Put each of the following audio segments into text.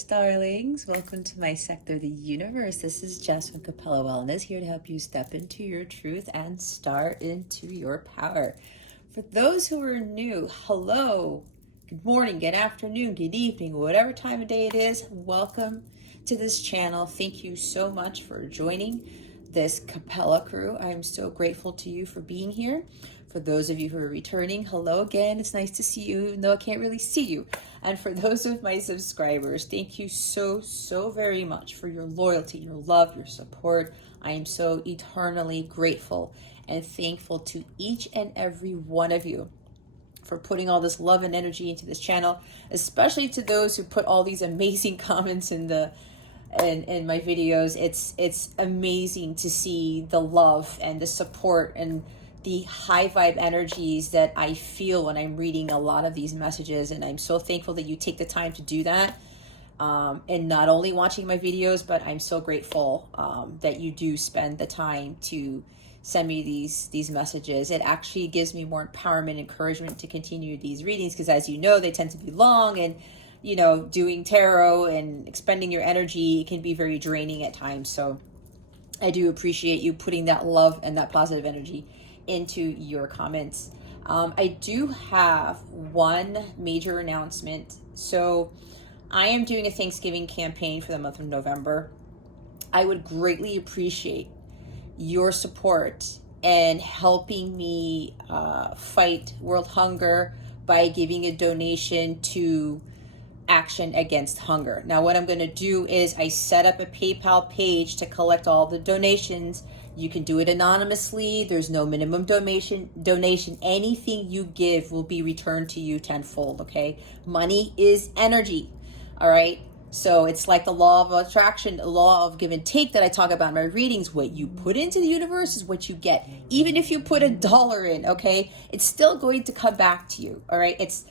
Aquarius darlings, welcome to my sector, the universe. This is Jess from Capella Wellness, here to help you step into your truth and start into your power. For those who are new, hello, good morning, good afternoon, good evening, whatever time of day it is, welcome to this channel. Thank you so much for joining this Capella crew. I'm so grateful to you for being here. For those of you who are returning, hello again. It's nice to see you, even though I can't really see you. And for those of my subscribers, thank you so very much for your loyalty, your love, your support. I am so eternally grateful and thankful to each and every one of you for putting all this love and energy into this channel, especially to those who put all these amazing comments in my videos. It's amazing to see the love and the support and the high vibe energies that I feel when I'm reading a lot of these messages. And I'm so thankful that you take the time to do that. And not only watching my videos, but I'm so grateful that you do spend the time to send me these messages. It actually gives me more empowerment, encouragement to continue these readings, because as you know, they tend to be long, and you know, doing tarot and expending your energy can be very draining at times. So I do appreciate you putting that love and that positive energy into your comments. I do have one major announcement. So I am doing a Thanksgiving campaign for the month of November. I would greatly appreciate your support and helping me fight world hunger by giving a donation to Action Against Hunger. Now, what I'm going to do is I set up a PayPal page to collect all the donations. You can do it anonymously. There's no minimum donation. Anything you give will be returned to you tenfold, okay? Money is energy, all right? So it's like the law of attraction, the law of give and take that I talk about in my readings. What you put into the universe is what you get. Even if you put $1 in, okay? It's still going to come back to you, all right? It's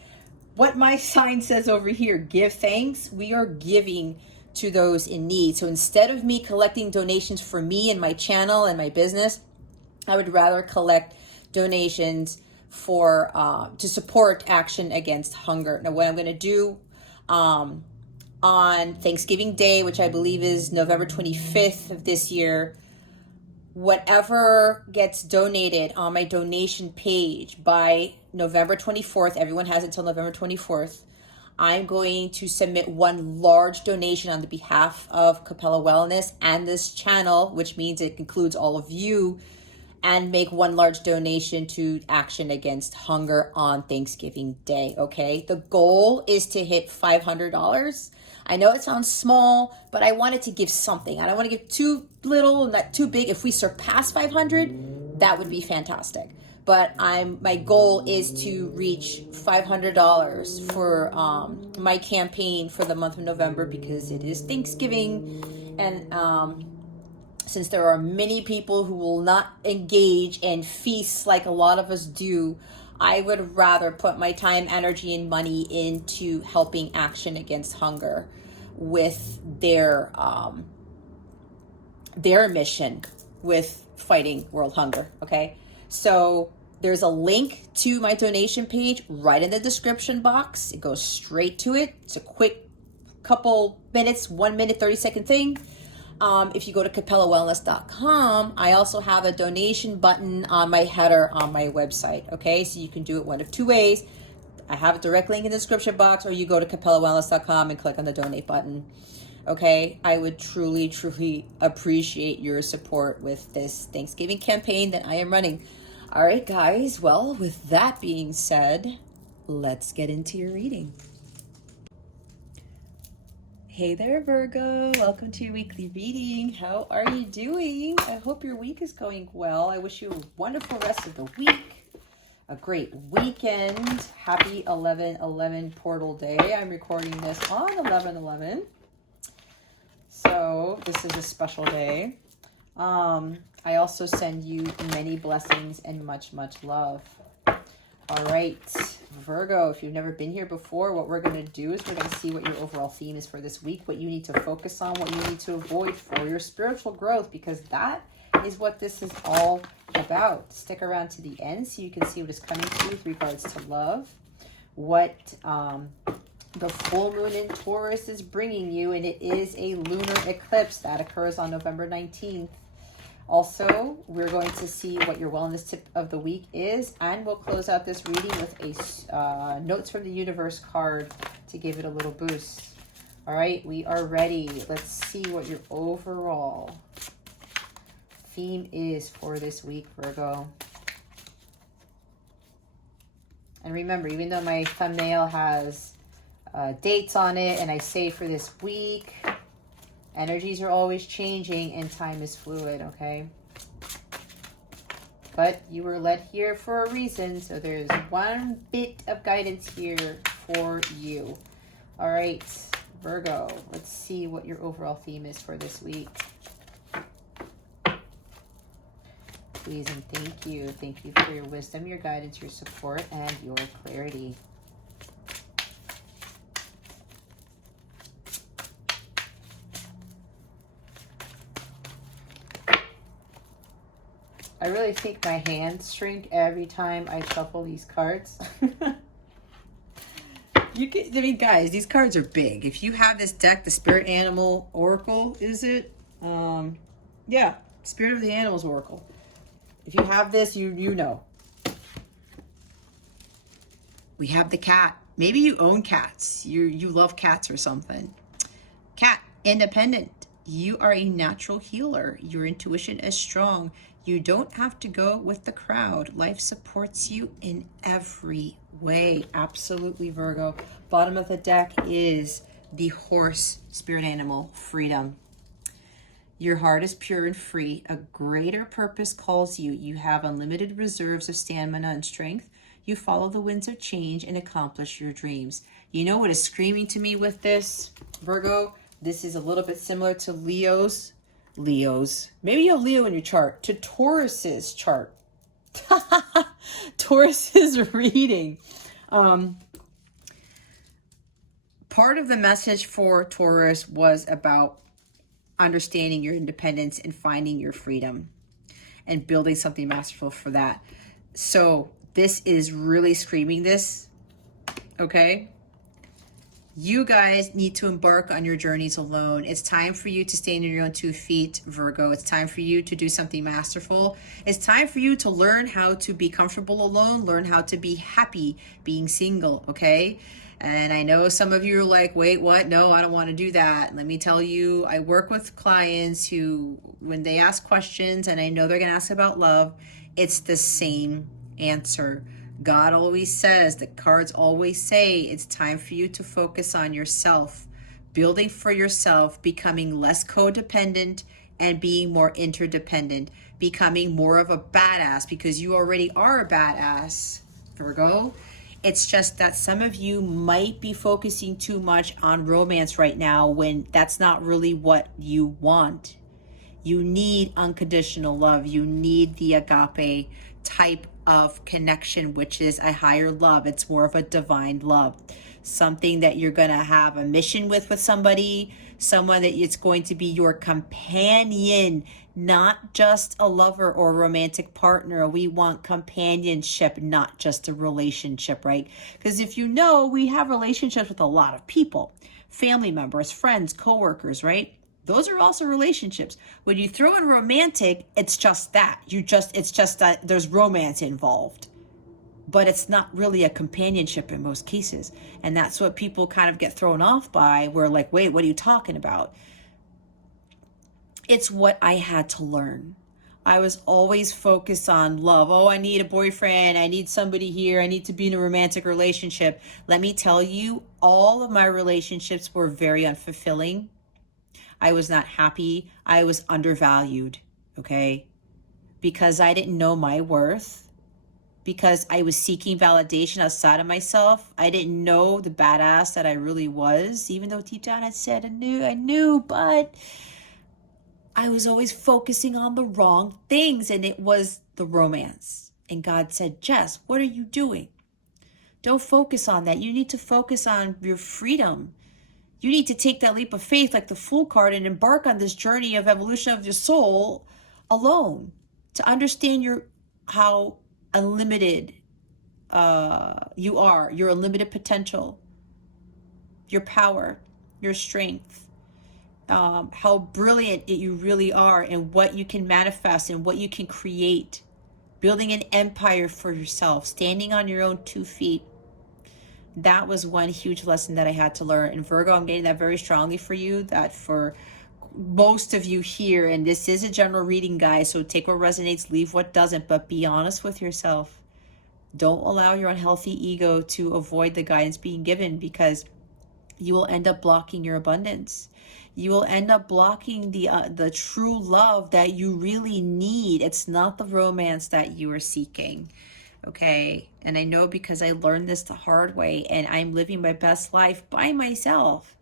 what my sign says over here, give thanks. We are giving to those in need. So instead of me collecting donations for me and my channel and my business, I would rather collect donations for to support Action Against Hunger. Now, what I'm going to do on Thanksgiving Day, which I believe is November 25th of this year, whatever gets donated on my donation page by November 24th, everyone has until November 24th, I'm going to submit one large donation on the behalf of Capella Wellness and this channel, which means it includes all of you, and make one large donation to Action Against Hunger on Thanksgiving Day, okay? The goal is to hit $500. I know it sounds small, but I wanted to give something. I don't want to give too little, not too big. If we surpass 500, that would be fantastic. But my goal is to reach $500 for my campaign for the month of November, because it is Thanksgiving, and since there are many people who will not engage in feasts like a lot of us do, I would rather put my time, energy, and money into helping Action Against Hunger with their mission with fighting world hunger, okay? So there's a link to my donation page right in the description box. It goes straight to it. It's a quick couple minutes, 1 minute, 30-second thing. If you go to capellawellness.com, I also have a donation button on my header on my website, okay? So you can do it one of two ways. I have a direct link in the description box, or you go to capellawellness.com and click on the donate button, okay? I would truly appreciate your support with this Thanksgiving campaign that I am running. All right, guys. Well, with that being said, let's get into your reading. Hey there, Virgo. Welcome to your weekly reading. How are you doing? I hope your week is going well. I wish you a wonderful rest of the week, a great weekend. Happy 11/11 portal day. I'm recording this on 11/11. So this is a special day. I also send you many blessings and much love. All right, Virgo, if you've never been here before, what we're going to do is we're going to see what your overall theme is for this week, what you need to focus on, what you need to avoid for your spiritual growth, because that is what this is all about. Stick around to the end so you can see what is coming to you with regards to love, what the full moon in Taurus is bringing you, and it is a lunar eclipse that occurs on November 19th. Also, we're going to see what your wellness tip of the week is, and we'll close out this reading with a notes from the universe card to give it a little boost. All right, we are ready. Let's see what your overall theme is for this week, Virgo. And remember, even though my thumbnail has dates on it and I say for this week, energies are always changing and time is fluid, okay? But you were led here for a reason, so there's one bit of guidance here for you. All right, Virgo, let's see what your overall theme is for this week. Please and thank you. Thank you for your wisdom, your guidance, your support, and your clarity. I really think my hands shrink every time I shuffle these cards. I mean, guys, these cards are big. If you have this deck, the Spirit Animal Oracle, is it? Yeah, Spirit of the Animals Oracle. If you have this, you know. We have the cat. Maybe you own cats. You love cats or something. Cat, independent. You are a natural healer. Your intuition is strong. You don't have to go with the crowd. Life supports you in every way. Absolutely, Virgo. Bottom of the deck is the horse, spirit animal, freedom. Your heart is pure and free. A greater purpose calls you. You have unlimited reserves of stamina and strength. You follow the winds of change and accomplish your dreams. You know what is screaming to me with this, Virgo? This is a little bit similar to Leo's. Maybe you have Leo in your chart. To Taurus's chart. Taurus's reading. Part of the message for Taurus was about understanding your independence and finding your freedom and building something masterful for that. So this is really screaming this, okay? You guys need to embark on your journeys alone. It's time for you to stand on your own 2 feet, Virgo. It's time for you to do something masterful. It's time for you to learn how to be comfortable alone, learn how to be happy being single, okay? And I know some of you are like, wait, what? No, I don't want to do that. Let me tell you, I work with clients who, when they ask questions, and I know they're going to ask about love, it's the same answer. God always says, the cards always say, it's time for you to focus on yourself, building for yourself, becoming less codependent and being more interdependent, becoming more of a badass, because you already are a badass, Virgo. It's just that some of you might be focusing too much on romance right now when that's not really what you want. You need unconditional love. You need the agape type of connection, which is a higher love. It's more of a divine love. Something that you're going to have a mission with somebody, someone that it's going to be your companion, not just a lover or romantic partner. We want companionship, not just a relationship, right? Because if you know, we have relationships with a lot of people, family members, friends, coworkers, right? Those are also relationships. When you throw in romantic, it's just that. It's just that there's romance involved. But it's not really a companionship in most cases. And that's what people kind of get thrown off by. We're like, wait, what are you talking about? It's what I had to learn. I was always focused on love. Oh, I need a boyfriend. I need somebody here. I need to be in a romantic relationship. Let me tell you, all of my relationships were very unfulfilling. I was not happy. I was undervalued, okay? Because I didn't know my worth. Because I was seeking validation outside of myself. I didn't know the badass that I really was, even though deep down I said I knew, but I was always focusing on the wrong things, and it was the romance. And God said, Jess, what are you doing? Don't focus on that. You need to focus on your freedom. You need to take that leap of faith like the Fool card and embark on this journey of evolution of your soul alone to understand how unlimited you are, your unlimited potential. your power, your strength, how brilliant you really are, and what you can manifest and what you can create. Building an empire for yourself, standing on your own 2 feet. That was one huge lesson that I had to learn. And Virgo, I'm getting that very strongly for you, that for most of you here, and this is a general reading, guys, so take what resonates, leave what doesn't, but be honest with yourself. Don't allow your unhealthy ego to avoid the guidance being given, because you will end up blocking your abundance. You will end up blocking the true love that you really need. It's not the romance that you are seeking. Okay, and I know, because I learned this the hard way, and I'm living my best life by myself.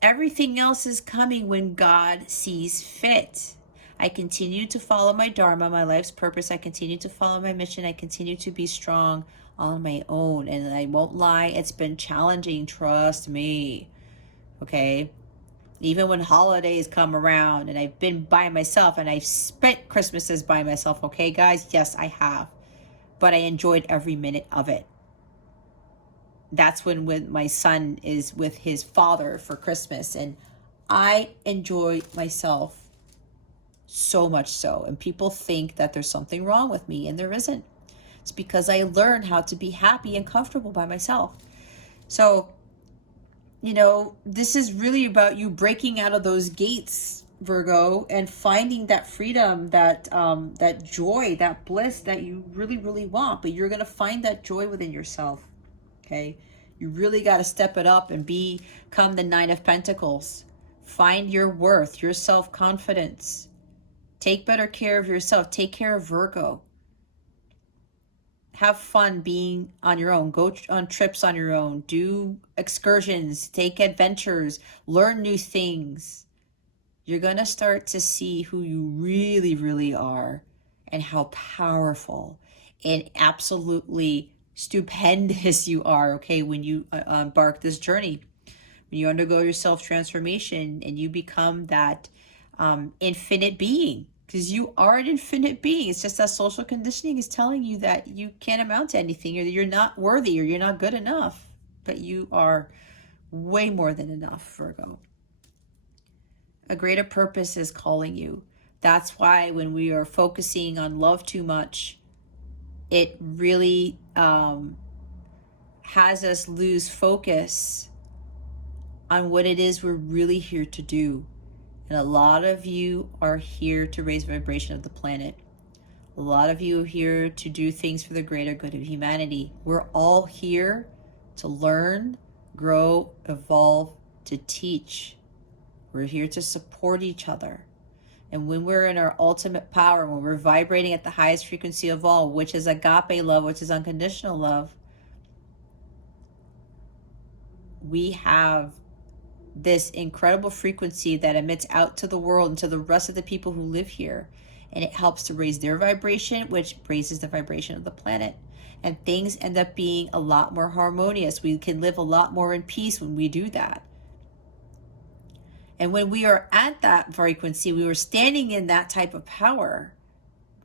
Everything else is coming when God sees fit. I continue to follow my dharma, my life's purpose. I continue to follow my mission. I continue to be strong on my own. And I won't lie, it's been challenging, trust me. Okay, even when holidays come around and I've been by myself, and I've spent Christmases by myself. Okay, guys, yes, I have. But I enjoyed every minute of it. That's when my son is with his father for Christmas, and I enjoy myself so much so. And people think that there's something wrong with me, and there isn't. It's because I learned how to be happy and comfortable by myself. So, you know, this is really about you breaking out of those gates, Virgo, and finding that freedom, that joy, that bliss that you really, really want. But you're going to find that joy within yourself. Okay, you really got to step it up and become the Nine of Pentacles. Find your worth, your self-confidence. Take better care of yourself. Take care of Virgo. Have fun being on your own. Go on trips on your own. Do excursions. Take adventures. Learn new things. You're going to start to see who you really, really are, and how powerful and absolutely stupendous you are, okay, when you embark this journey, when you undergo your self-transformation and you become that infinite being, because you are an infinite being. It's just that social conditioning is telling you that you can't amount to anything, or that you're not worthy, or you're not good enough. But you are way more than enough, Virgo. A greater purpose is calling you. That's why when we are focusing on love too much, it really has us lose focus on what it is we're really here to do. And a lot of you are here to raise the vibration of the planet. A lot of you are here to do things for the greater good of humanity. We're all here to learn, grow, evolve, to teach. We're here to support each other. And when we're in our ultimate power, when we're vibrating at the highest frequency of all, which is agape love, which is unconditional love, we have this incredible frequency that emits out to the world and to the rest of the people who live here. And it helps to raise their vibration, which raises the vibration of the planet. And things end up being a lot more harmonious. We can live a lot more in peace when we do that. And when we are at that frequency, we were standing in that type of power,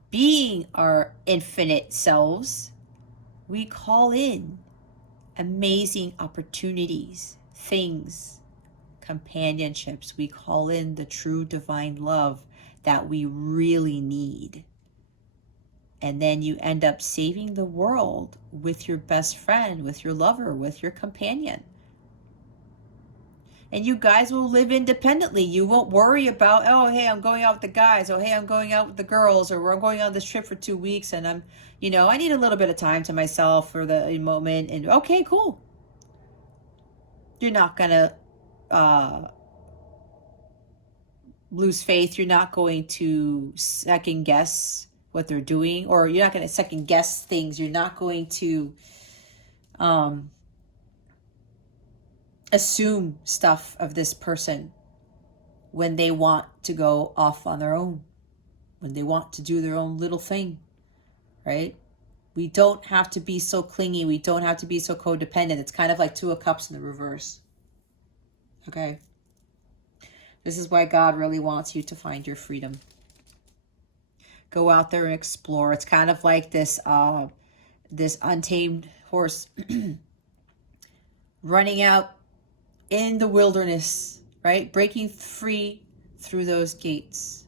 being our infinite selves, we call in amazing opportunities, things, companionships. We call in the true divine love that we really need. And then you end up saving the world with your best friend, with your lover, with your companion. And you guys will live independently. You won't worry about, oh, hey, I'm going out with the guys. Oh, hey, I'm going out with the girls. Or I'm going on this trip for 2 weeks. And I need a little bit of time to myself for the moment. And okay, cool. You're not going to lose faith. You're not going to second guess what they're doing. Or you're not going to second guess things. You're not going to assume stuff of this person when they want to go off on their own, when they want to do their own little thing, right? We don't have to be so clingy. We don't have to be so codependent. It's kind of like 2 of Cups in the reverse. Okay? This is why God really wants you to find your freedom. Go out there and explore. It's kind of like this untamed horse running out in the wilderness, right? Breaking free through those gates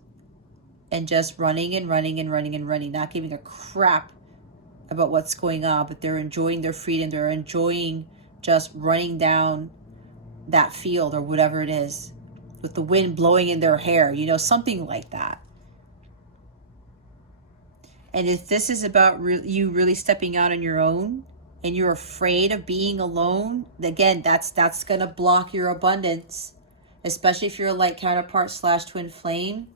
and just running and running and running and running, not giving a crap about what's going on, but they're enjoying their freedom. They're enjoying just running down that field or whatever it is with the wind blowing in their hair, you know, something like that. And if this is about you really stepping out on your own and you're afraid of being alone, again, that's going to block your abundance, especially if you're a light counterpart / twin flame.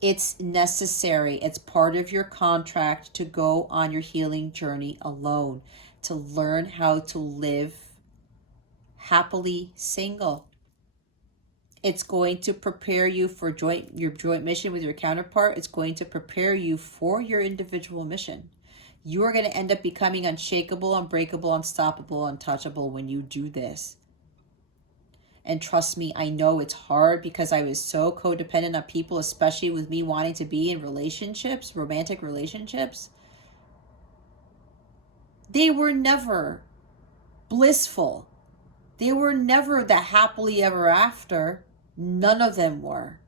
It's necessary. It's part of your contract to go on your healing journey alone, to learn how to live happily single. It's going to prepare you for your joint mission with your counterpart. It's going to prepare you for your individual mission. You are going to end up becoming unshakable, unbreakable, unstoppable, untouchable when you do this. And trust me, I know it's hard because I was so codependent on people, especially with me wanting to be in relationships, romantic relationships. They were never blissful. They were never the happily ever after. None of them were.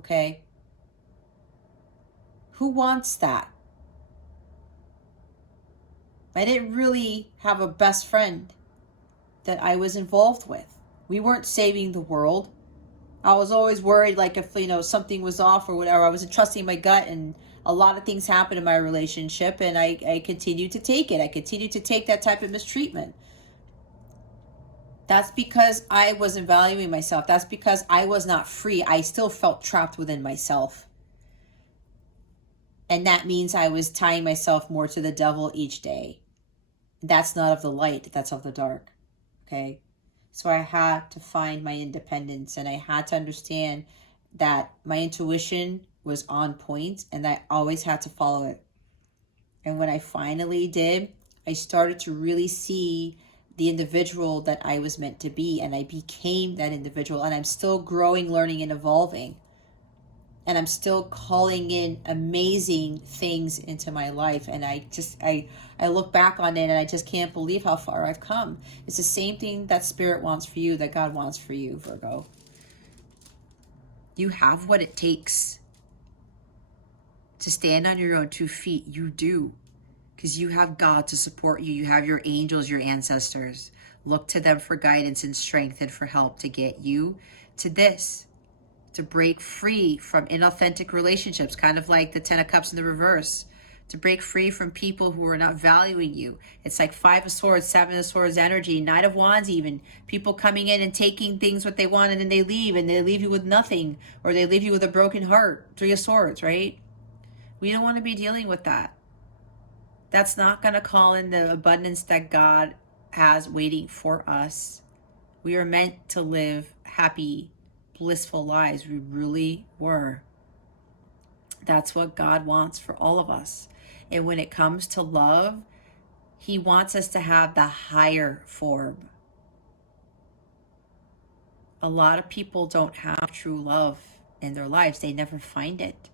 Okay? Who wants that? I didn't really have a best friend that I was involved with. We weren't saving the world. I was always worried, like, if, you know, something was off or whatever. I wasn't trusting my gut, and a lot of things happened in my relationship, and I continued to take it. I continued to take that type of mistreatment. That's because I wasn't valuing myself. That's because I was not free. I still felt trapped within myself. And that means I was tying myself more to the devil each day. That's not of the light, that's of the dark. Okay? So I had to find my independence, and I had to understand that my intuition was on point and I always had to follow it. And when I finally did, I started to really see the individual that I was meant to be, and I became that individual, and I'm still growing, learning, and evolving. And I'm still calling in amazing things into my life. And I look back on it and I just can't believe how far I've come. It's the same thing that Spirit wants for you, that God wants for you, Virgo. You have what it takes to stand on your own 2 feet. You do. Because you have God to support you. You have your angels, your ancestors. Look to them for guidance and strength and for help to get you to this. To break free from inauthentic relationships, kind of like the 10 of Cups in the reverse. To break free from people who are not valuing you. It's like 5 of Swords, 7 of Swords energy, Knight of Wands even. People coming in and taking things what they want, and then they leave you with nothing. Or they leave you with a broken heart. 3 of Swords, right? We don't want to be dealing with that. That's not going to call in the abundance that God has waiting for us. We are meant to live happy, blissful lives. We really were. That's what God wants for all of us. And when it comes to love, He wants us to have the higher form. A lot of people don't have true love in their lives. They never find it.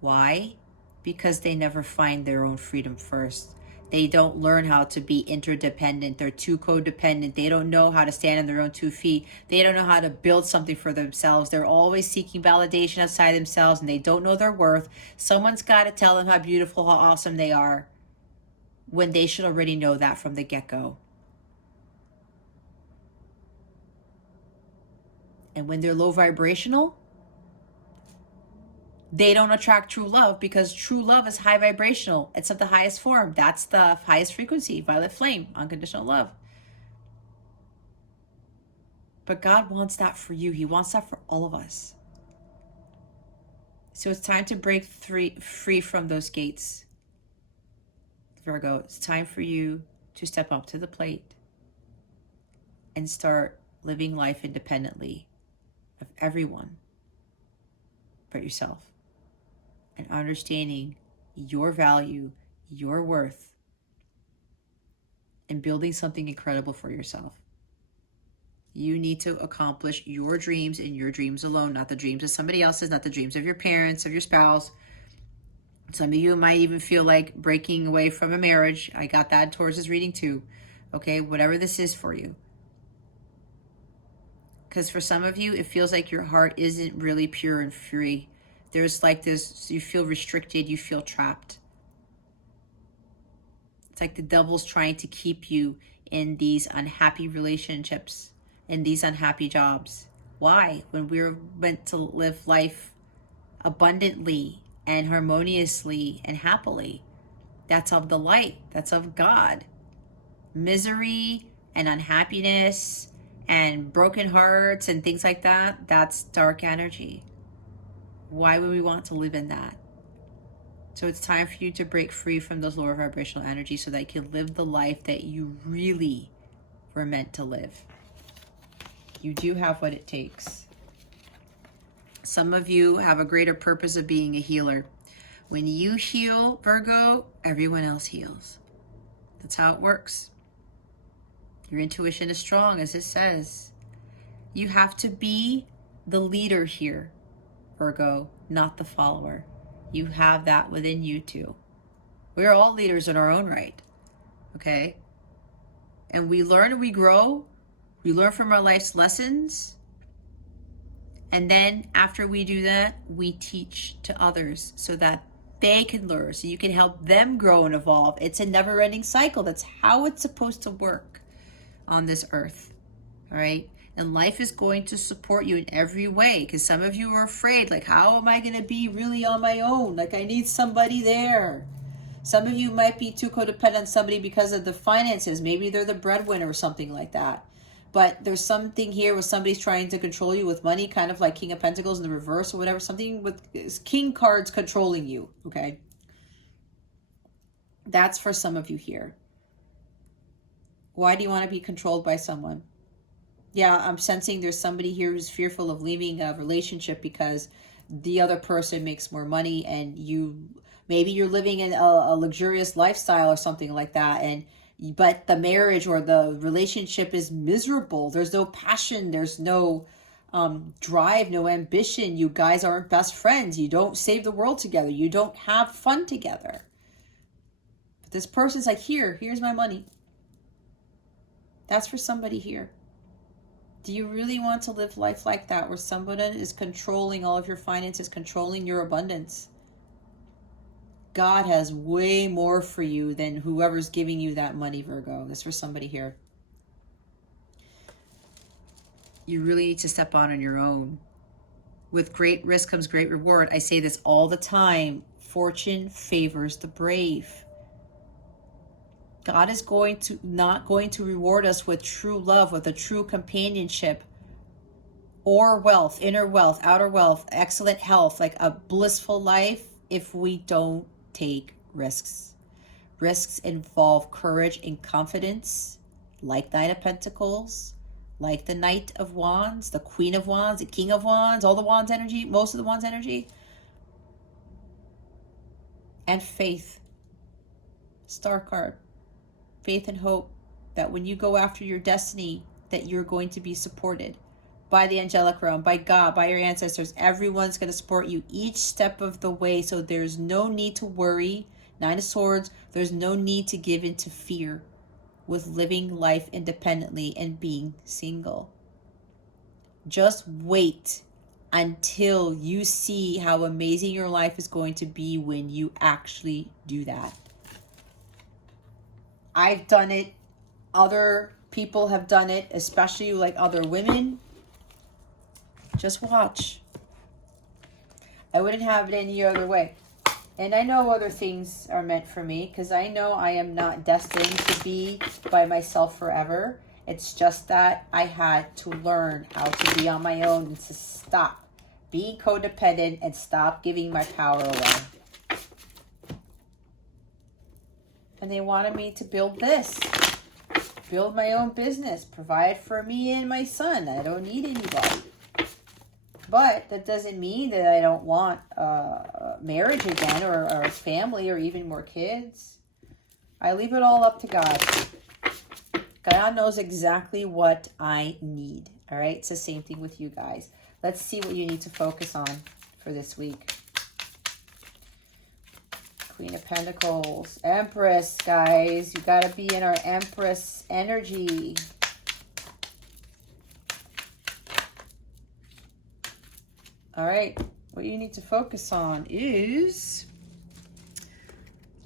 Why? Because they never find their own freedom first. They don't learn how to be interdependent. They're too codependent. They don't know how to stand on their own 2 feet. They don't know how to build something for themselves. They're always seeking validation outside themselves, and they don't know their worth. Someone's got to tell them how beautiful, how awesome they are, when they should already know that from the get-go. And when they're low vibrational, they don't attract true love, because true love is high vibrational. It's of the highest form. That's the highest frequency, violet flame, unconditional love. But God wants that for you. He wants that for all of us. So it's time to break free from those gates, Virgo. It's time for you to step up to the plate and start living life independently of everyone but yourself. And understanding your value, your worth, and building something incredible for yourself. You need to accomplish your dreams and your dreams alone, not the dreams of somebody else's, not the dreams of your parents, of your spouse. Some of you might even feel like breaking away from a marriage. I got that in Taurus's reading too. Okay, whatever this is for you. Because for some of you, it feels like your heart isn't really pure and free. There's like this, you feel restricted, you feel trapped. It's like the devil's trying to keep you in these unhappy relationships, in these unhappy jobs. Why? When we're meant to live life abundantly and harmoniously and happily. That's of the light. That's of God. Misery and unhappiness and broken hearts and things like that, that's dark energy. Why would we want to live in that? So it's time for you to break free from those lower vibrational energies so that you can live the life that you really were meant to live. You do have what it takes. Some of you have a greater purpose of being a healer. When you heal, Virgo, everyone else heals. That's how it works. Your intuition is strong, as it says. You have to be the leader here, Virgo, not the follower. You have that within you too. We're all leaders in our own right, okay? And we learn and we grow. We learn from our life's lessons. And then after we do that, we teach to others so that they can learn, so you can help them grow and evolve. It's a never-ending cycle. That's how it's supposed to work on this earth, all right? And life is going to support you in every way, because some of you are afraid, like, how am I going to be really on my own? Like, I need somebody there. Some of you might be too codependent on somebody because of the finances. Maybe they're the breadwinner or something like that. But there's something here where somebody's trying to control you with money, kind of like King of Pentacles in the reverse or whatever. Something with king cards controlling you, okay? That's for some of you here. Why do you want to be controlled by someone? Yeah, I'm sensing there's somebody here who's fearful of leaving a relationship because the other person makes more money, and maybe you're living in a luxurious lifestyle or something like that, but the marriage or the relationship is miserable. There's no passion. There's no drive, no ambition. You guys aren't best friends. You don't save the world together. You don't have fun together. But this person's like, here's my money. That's for somebody here. Do you really want to live life like that, where someone is controlling all of your finances, controlling your abundance? God has way more for you than whoever's giving you that money, Virgo. That's for somebody here. You really need to step on your own. With great risk comes great reward. I say this all the time. Fortune favors the brave. God is not going to reward us with true love, with a true companionship, or wealth, inner wealth, outer wealth, excellent health, like a blissful life, if we don't take risks. Risks involve courage and confidence, like Knight of Pentacles, like the Knight of Wands, the Queen of Wands, the King of Wands, all the Wands energy, most of the Wands energy, and faith. Star card. Faith and hope that when you go after your destiny, that you're going to be supported by the angelic realm, by God, by your ancestors. Everyone's going to support you each step of the way. So there's no need to worry. Nine of Swords, there's no need to give in to fear with living life independently and being single. Just wait until you see how amazing your life is going to be when you actually do that. I've done it. Other people have done it, especially like other women. Just watch. I wouldn't have it any other way. And I know other things are meant for me, because I know I am not destined to be by myself forever. It's just that I had to learn how to be on my own and to stop being codependent and stop giving my power away. And they wanted me to build my own business, provide for me and my son. I don't need anybody. But that doesn't mean that I don't want marriage again, or a family, or even more kids. I leave it all up to God. God knows exactly what I need. All right. It's the same thing with you guys. Let's see what you need to focus on for this week. Queen of Pentacles, Empress, guys. You got to be in our Empress energy. All right, what you need to focus on is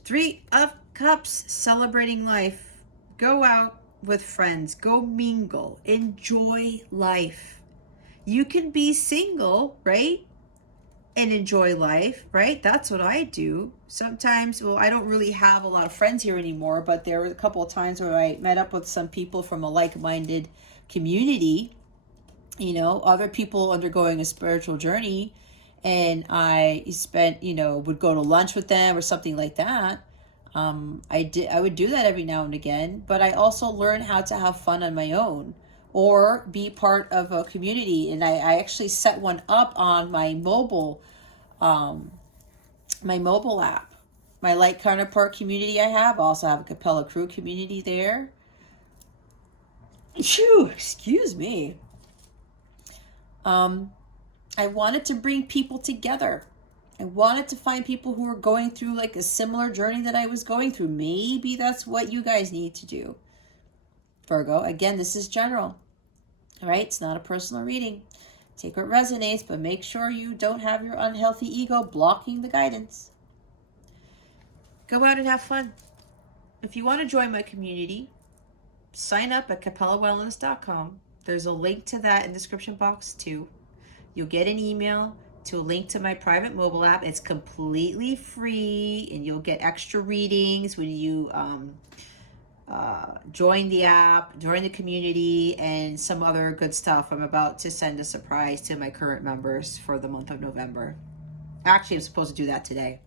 Three of Cups, celebrating life. Go out with friends, go mingle, enjoy life. You can be single, right? And enjoy life, right? That's what I do. Sometimes, well, I don't really have a lot of friends here anymore, but there were a couple of times where I met up with some people from a like-minded community, you know, other people undergoing a spiritual journey, and I spent, you know, would go to lunch with them or something like that. I would do that every now and again, but I also learned how to have fun on my own or be part of a community. And I actually set one up on my mobile app, my light counterpart community I have. I also have a Capella crew community there. Phew, excuse me. I wanted to bring people together. I wanted to find people who were going through like a similar journey that I was going through. Maybe that's what you guys need to do. Virgo, again, this is general. All right, it's not a personal reading. Take what resonates, but make sure you don't have your unhealthy ego blocking the guidance. Go out and have fun. If you want to join my community, sign up at capellawellness.com. There's a link to that in the description box too. You'll get an email to a link to my private mobile app. It's completely free, and you'll get extra readings when you join the app, join the community, and some other good stuff. I'm about to send a surprise to my current members for the month of November. Actually, I'm supposed to do that today,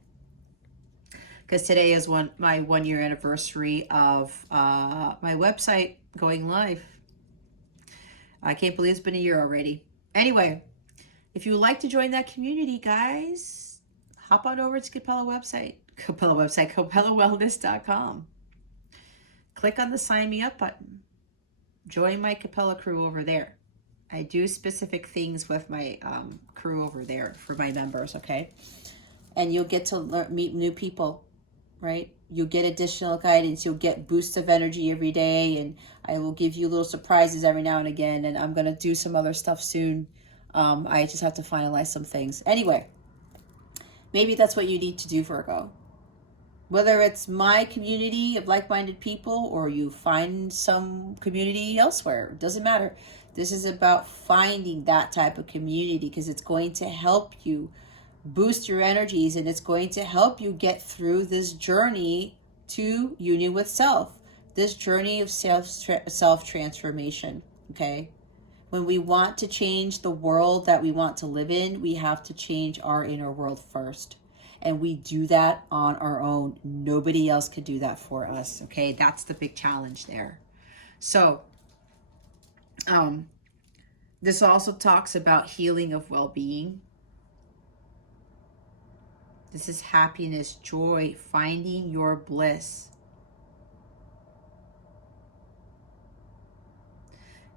because today is my 1 year anniversary of my website going live. I can't believe it's been a year already. Anyway, if you would like to join that community, guys, hop on over to capellawellness.com. Click on the sign me up button. Join my Capella crew over there. I do specific things with my crew over there for my members, okay? And you'll get to meet new people, right? You'll get additional guidance. You'll get boosts of energy every day, and I will give you little surprises every now and again, and I'm going to do some other stuff soon. I just have to finalize some things. Anyway, maybe that's what you need to do, Virgo. Whether it's my community of like-minded people or you find some community elsewhere, it doesn't matter. This is about finding that type of community, because it's going to help you boost your energies, and it's going to help you get through this journey to union with self, this journey of self-transformation, okay? When we want to change the world that we want to live in, we have to change our inner world first. And we do that on our own. Nobody else could do that for us, okay? That's the big challenge there. So, this also talks about healing of well-being. This is happiness, joy, finding your bliss.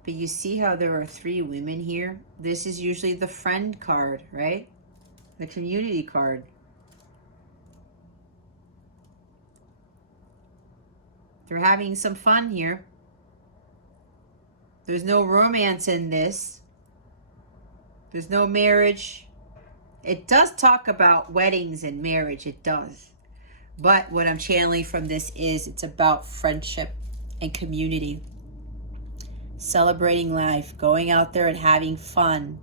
But you see how there are 3 women here? This is usually the friend card, right? The community card. They're having some fun here. There's no romance in this. There's no marriage. It does talk about weddings and marriage. It does. But what I'm channeling from this is it's about friendship and community. Celebrating life, going out there and having fun.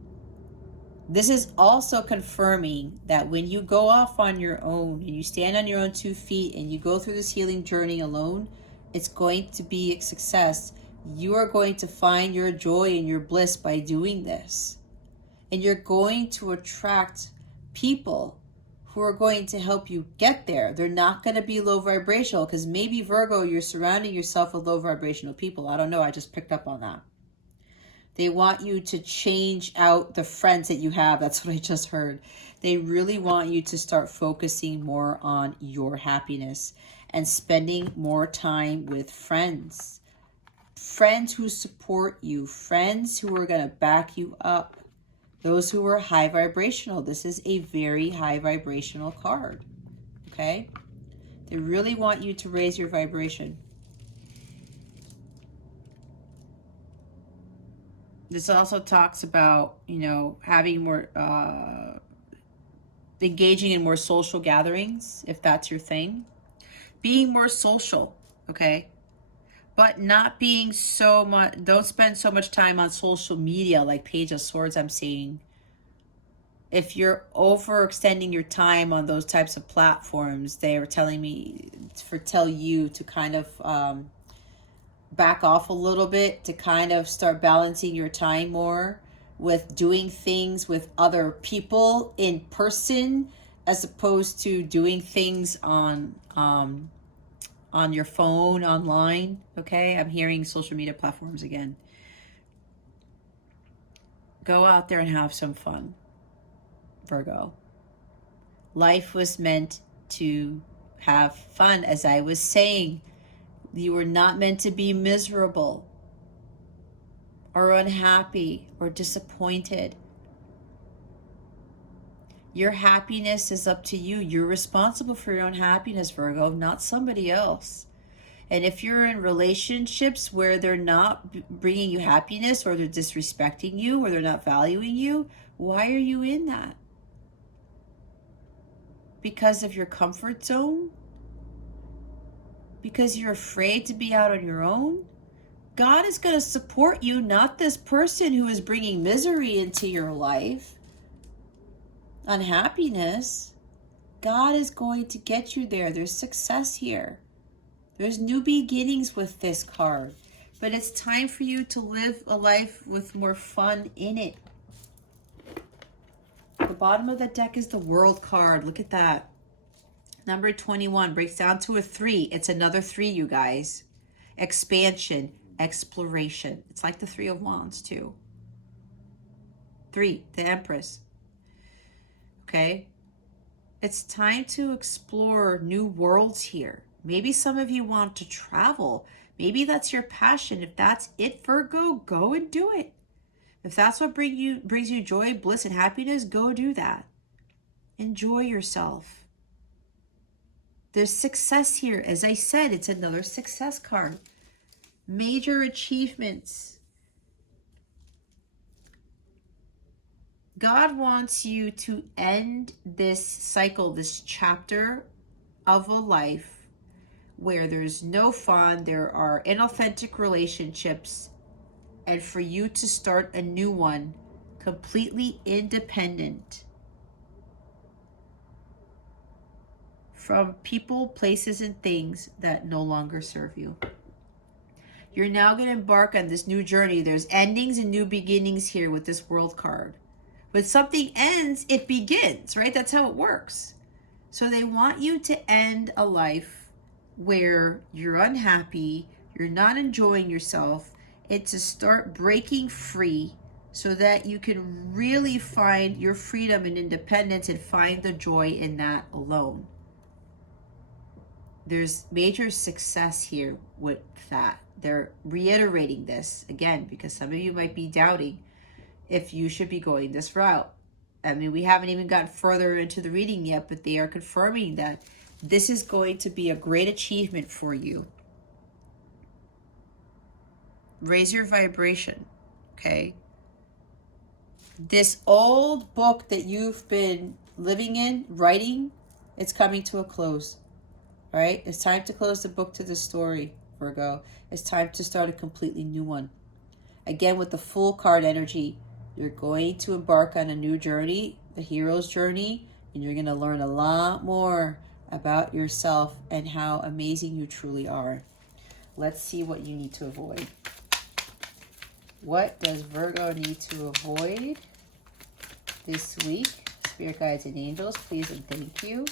This is also confirming that when you go off on your own and you stand on your own 2 feet and you go through this healing journey alone, it's going to be a success. You are going to find your joy and your bliss by doing this. And you're going to attract people who are going to help you get there. They're not going to be low vibrational, because maybe, Virgo, you're surrounding yourself with low vibrational people. I don't know. I just picked up on that. They want you to change out the friends that you have. That's what I just heard. They really want you to start focusing more on your happiness and spending more time with friends. Friends who support you. Friends who are going to back you up. Those who are high vibrational. This is a very high vibrational card. Okay? They really want you to raise your vibration. This also talks about, you know, having more, engaging in more social gatherings, if that's your thing. Being more social, okay? But not being so much, don't spend so much time on social media, like Page of Swords I'm seeing. If you're overextending your time on those types of platforms, they are telling me tell you to kind of back off a little bit, to kind of start balancing your time more with doing things with other people in person, as opposed to doing things on your phone, online. Okay, I'm hearing social media platforms again. Go out there and have some fun, Virgo. Life was meant to have fun. As I was saying, you were not meant to be miserable or unhappy or disappointed. Your happiness is up to you. You're responsible for your own happiness, Virgo, not somebody else. And if you're in relationships where they're not bringing you happiness, or they're disrespecting you, or they're not valuing you, why are you in that? Because of your comfort zone? Because you're afraid to be out on your own? God is going to support you, not this person who is bringing misery into your life, unhappiness. God is going to get you there. There's success here. There's new beginnings with this card. But it's time for you to live a life with more fun in it. The bottom of the deck is the World card. Look at that. Number 21 breaks down to a 3. It's another 3, you guys. Expansion, exploration. It's like the 3 of Wands, too. 3, the Empress. Okay? It's time to explore new worlds here. Maybe some of you want to travel. Maybe that's your passion. If that's it, Virgo, go and do it. If that's what brings you joy, bliss, and happiness, go do that. Enjoy yourself. There's success here. As I said, it's another success card. Major achievements. God wants you to end this cycle, this chapter of a life where there's no fun, there are inauthentic relationships, and for you to start a new one completely independent from people, places, and things that no longer serve you. You're now going to embark on this new journey. There's endings and new beginnings here with this World card. When something ends, it begins, right? That's how it works. So they want you to end a life where you're unhappy, you're not enjoying yourself, and to start breaking free so that you can really find your freedom and independence and find the joy in that alone. There's major success here with that. They're reiterating this again because some of you might be doubting if you should be going this route. I mean, we haven't even gotten further into the reading yet, but they are confirming that this is going to be a great achievement for you. Raise your vibration, okay? This old book that you've been living in, writing, it's coming to a close, all right? It's time to close the book to the story, Virgo. It's time to start a completely new one. Again, with the Fool card energy, you're going to embark on a new journey, the hero's journey, and you're going to learn a lot more about yourself and how amazing you truly are. Let's see what you need to avoid. What does Virgo need to avoid this week? Spirit guides and angels, please and thank you.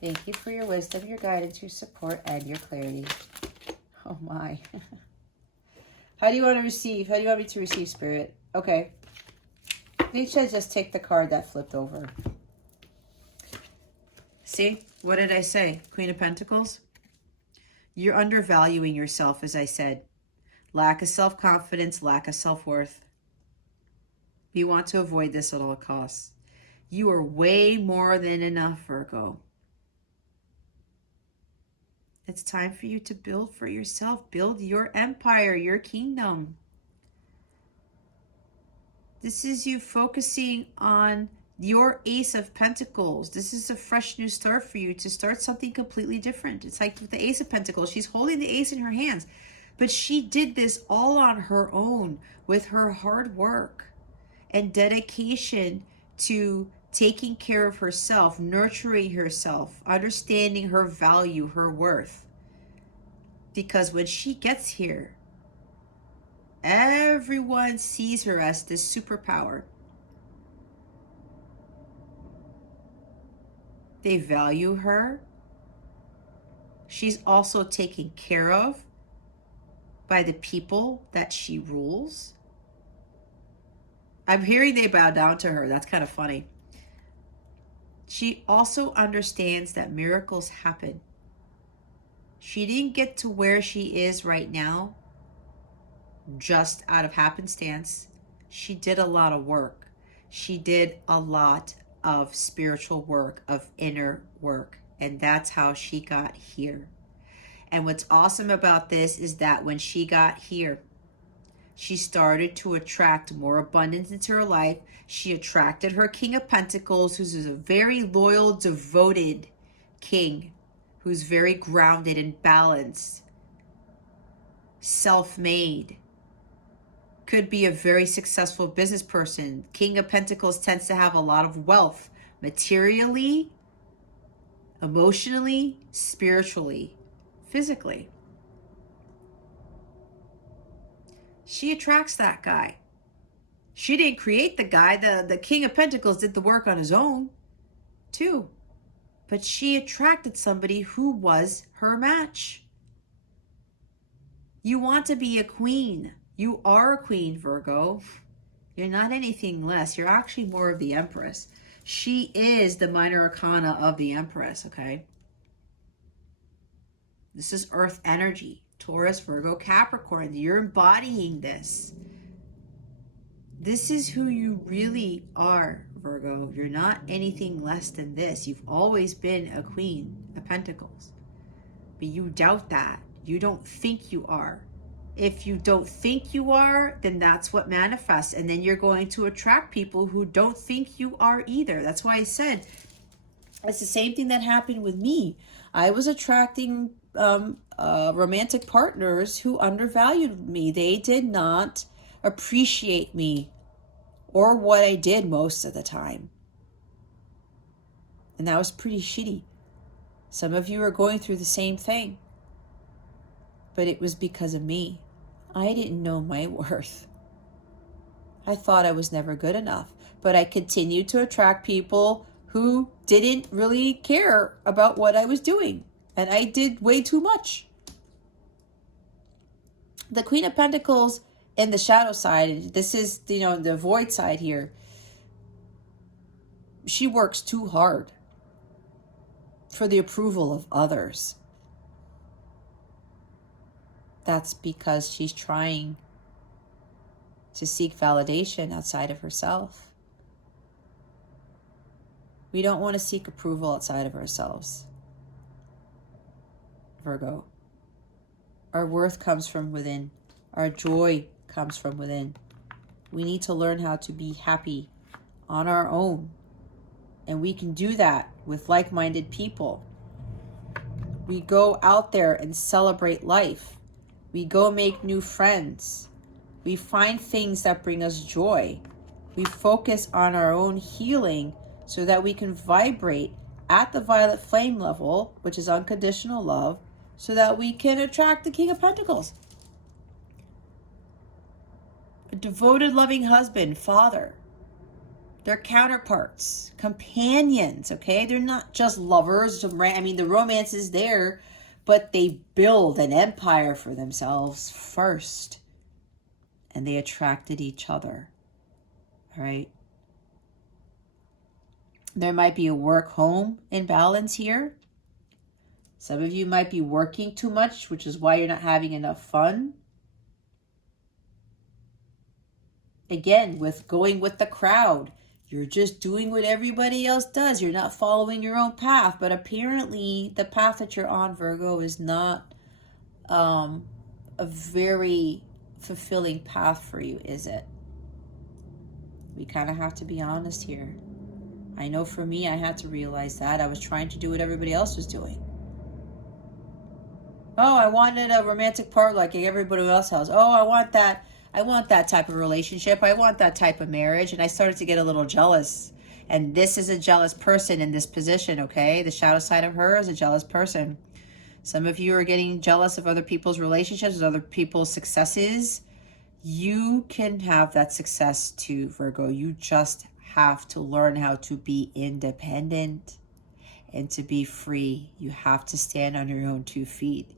Thank you for your wisdom, your guidance, your support, and your clarity. Oh my. How do you want to receive? How do you want me to receive, Spirit? Okay. They should just take the card that flipped over. See? What did I say? Queen of Pentacles? You're undervaluing yourself, as I said. Lack of self-confidence, lack of self-worth. You want to avoid this at all costs. You are way more than enough, Virgo. It's time for you to build for yourself. Build your empire, your kingdom. This is you focusing on your Ace of Pentacles. This is a fresh new start for you to start something completely different. It's like with the Ace of Pentacles, she's holding the ace in her hands, but she did this all on her own with her hard work and dedication to taking care of herself, nurturing herself, understanding her value, her worth. Because when she gets here, everyone sees her as this superpower. They value her. She's also taken care of by the people that she rules. I'm hearing they bow down to her. That's kind of funny. She also understands that miracles happen. She didn't get to where she is right now just out of happenstance. She did a lot of work. She did a lot of spiritual work, of inner work, and that's how she got here. And what's awesome about this is that when she got here, she started to attract more abundance into her life. She attracted her King of Pentacles, who's a very loyal, devoted king, who's very grounded and balanced, self-made, could be a very successful business person. King of Pentacles tends to have a lot of wealth, materially, emotionally, spiritually, physically. She attracts that guy. She didn't create the guy. The King of Pentacles did the work on his own, too. But she attracted somebody who was her match. You want to be a queen. You are a queen, Virgo. You're not anything less. You're actually more of the Empress. She is the minor arcana of the Empress, okay? This is Earth energy. Taurus, Virgo, Capricorn. You're embodying this. This is who you really are, Virgo. You're not anything less than this. You've always been a queen of Pentacles. But you doubt that. You don't think you are. If you don't think you are, then that's what manifests. And then you're going to attract people who don't think you are either. That's why I said it's the same thing that happened with me. I was attracting romantic partners who undervalued me. They did not appreciate me or what I did most of the time. And that was pretty shitty. Some of you are going through the same thing. But it was because of me. I didn't know my worth. I thought I was never good enough. But I continued to attract people who didn't really care about what I was doing. And I did way too much. The Queen of Pentacles in the shadow side, this is, the void side here. She works too hard for the approval of others. That's because she's trying to seek validation outside of herself. We don't want to seek approval outside of ourselves, Virgo. Our worth comes from within. Our joy comes from within. We need to learn how to be happy on our own. And we can do that with like-minded people. We go out there and celebrate life. We go make new friends. We find things that bring us joy. We focus on our own healing so that we can vibrate at the violet flame level, which is unconditional love, so that we can attract the King of Pentacles. A devoted, loving husband, father. They're counterparts, companions, okay? They're not just lovers. The romance is there, but they build an empire for themselves first. And they attracted each other, all right? There might be a work-home imbalance here. Some of you might be working too much, which is why you're not having enough fun. Again, with going with the crowd. You're just doing what everybody else does. You're not following your own path. But apparently, the path that you're on, Virgo, is not a very fulfilling path for you, is it? We kind of have to be honest here. I know for me, I had to realize that. I was trying to do what everybody else was doing. Oh, I wanted a romantic part like everybody else has. Oh, I want that. I want that type of relationship. I want that type of marriage. And I started to get a little jealous. And this is a jealous person in this position, okay? The shadow side of her is a jealous person. Some of you are getting jealous of other people's relationships, other people's successes. You can have that success too, Virgo. You just have to learn how to be independent and to be free. You have to stand on your own 2 feet.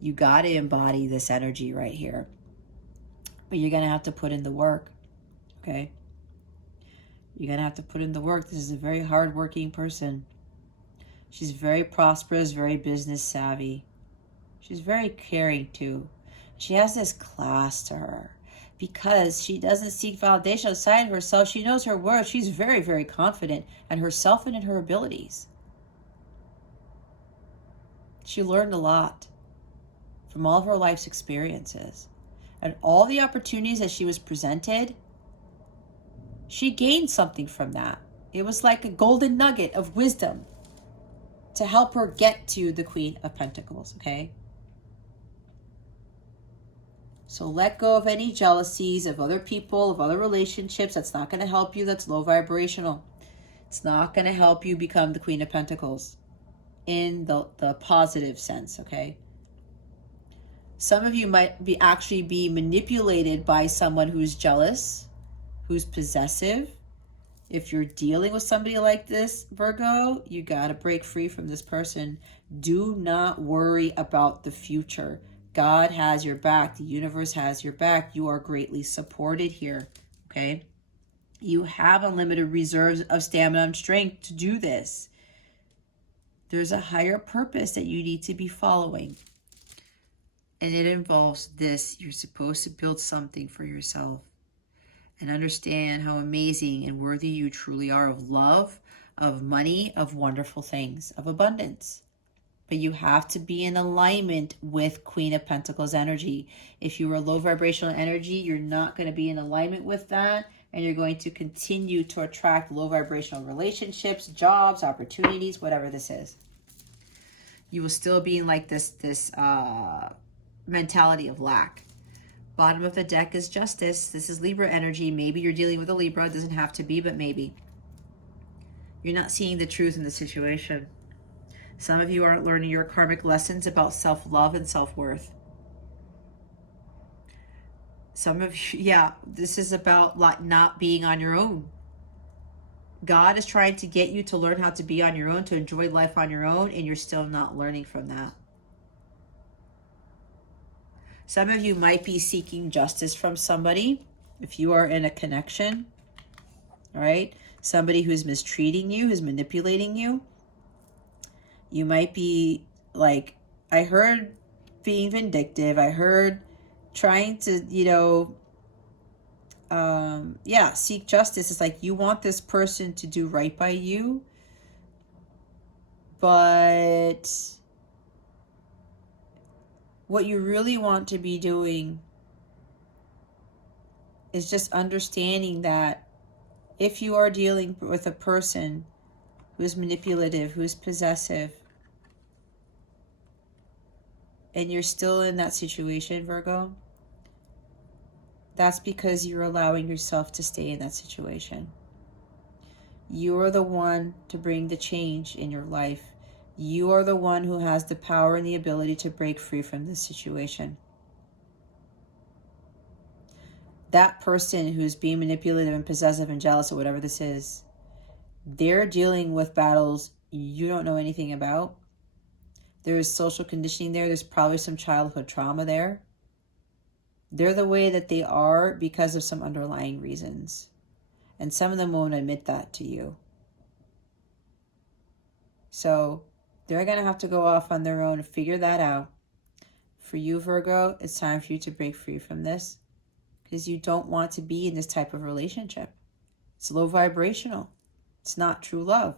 You got to embody this energy right here. But you're going to have to put in the work, okay? You're going to have to put in the work. This is a very hardworking person. She's very prosperous, very business savvy. She's very caring too. She has this class to her because she doesn't seek validation outside herself. She knows her worth. She's very, very confident in herself and in her abilities. She learned a lot from all of her life's experiences. And all the opportunities that she was presented, she gained something from that. It was like a golden nugget of wisdom to help her get to the Queen of Pentacles, okay? So let go of any jealousies of other people, of other relationships. That's not going to help you. That's low vibrational. It's not going to help you become the Queen of Pentacles in the positive sense, okay? Some of you might actually be manipulated by someone who's jealous, who's possessive. If you're dealing with somebody like this, Virgo, you got to break free from this person. Do not worry about the future. God has your back. The universe has your back. You are greatly supported here, okay? You have unlimited reserves of stamina and strength to do this. There's a higher purpose that you need to be following. And it involves this. You're supposed to build something for yourself and understand how amazing and worthy you truly are of love, of money, of wonderful things, of abundance. But you have to be in alignment with Queen of Pentacles energy. If you are low vibrational energy, you're not going to be in alignment with that. And you're going to continue to attract low vibrational relationships, jobs, opportunities, whatever this is. You will still be in like this mentality of lack. Bottom of the deck is Justice. This is Libra energy. Maybe you're dealing with a Libra. It doesn't have to be, but maybe. You're not seeing the truth in the situation. Some of you aren't learning your karmic lessons about self-love and self-worth. Some of you, yeah, this is about like not being on your own. God is trying to get you to learn how to be on your own, to enjoy life on your own, and you're still not learning from that. Some of you might be seeking justice from somebody if you are in a connection, all right? Somebody who's mistreating you, who's manipulating you. You might be like, I heard being vindictive. I heard trying to, seek justice. It's like you want this person to do right by you, but what you really want to be doing is just understanding that if you are dealing with a person who's manipulative, who's possessive, and you're still in that situation, Virgo, that's because you're allowing yourself to stay in that situation. You're the one to bring the change in your life. You are the one who has the power and the ability to break free from this situation. That person who's being manipulative and possessive and jealous or whatever this is, they're dealing with battles you don't know anything about. There is social conditioning there. There's probably some childhood trauma there. They're the way that they are because of some underlying reasons. And some of them won't admit that to you. So they're going to have to go off on their own and figure that out. For you, Virgo, it's time for you to break free from this because you don't want to be in this type of relationship. It's low vibrational. It's not true love.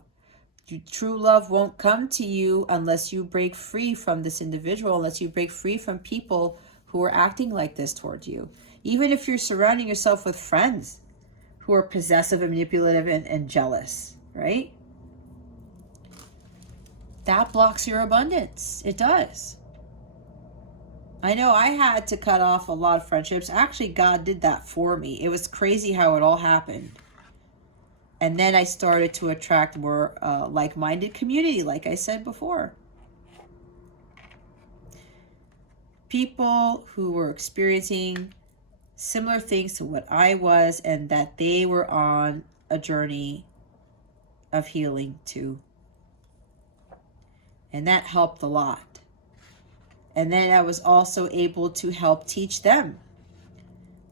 True love won't come to you unless you break free from this individual, unless you break free from people who are acting like this towards you. Even if you're surrounding yourself with friends who are possessive and manipulative and jealous, right? That blocks your abundance. It does. I know I had to cut off a lot of friendships. Actually, God did that for me. It was crazy how it all happened. And then I started to attract more like-minded community, like I said before. People who were experiencing similar things to what I was, and that they were on a journey of healing too. And that helped a lot. And then I was also able to help teach them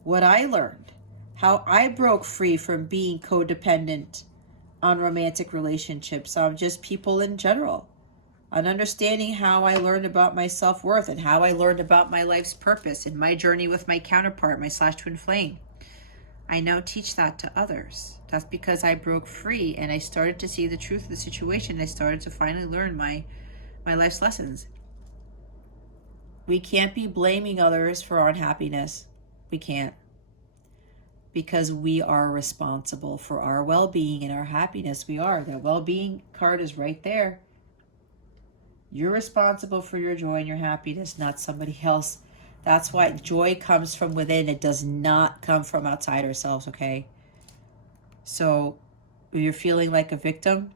what I learned, how I broke free from being codependent on romantic relationships, on just people in general, on understanding how I learned about my self-worth and how I learned about my life's purpose and my journey with my counterpart, my /twin flame. I now teach that to others. That's because I broke free and I started to see the truth of the situation. I started to finally learn my life's lessons. We can't be blaming others for our unhappiness. We can't. Because we are responsible for our well-being and our happiness. We are. The well-being card is right there. You're responsible for your joy and your happiness, not somebody else. That's why joy comes from within. It does not come from outside ourselves, okay? So you're feeling like a victim.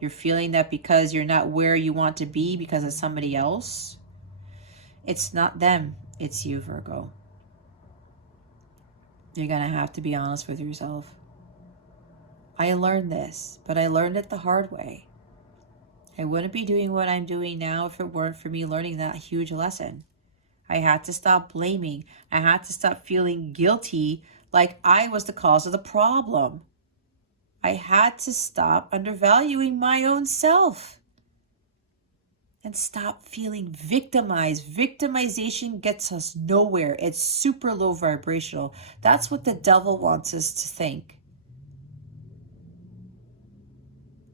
You're feeling that because you're not where you want to be because of somebody else. It's not them. It's you, Virgo. You're going to have to be honest with yourself. I learned this, but I learned it the hard way. I wouldn't be doing what I'm doing now if it weren't for me learning that huge lesson. I had to stop blaming. I had to stop feeling guilty like I was the cause of the problem. I had to stop undervaluing my own self and stop feeling victimized. Victimization gets us nowhere. It's super low vibrational. That's what the devil wants us to think.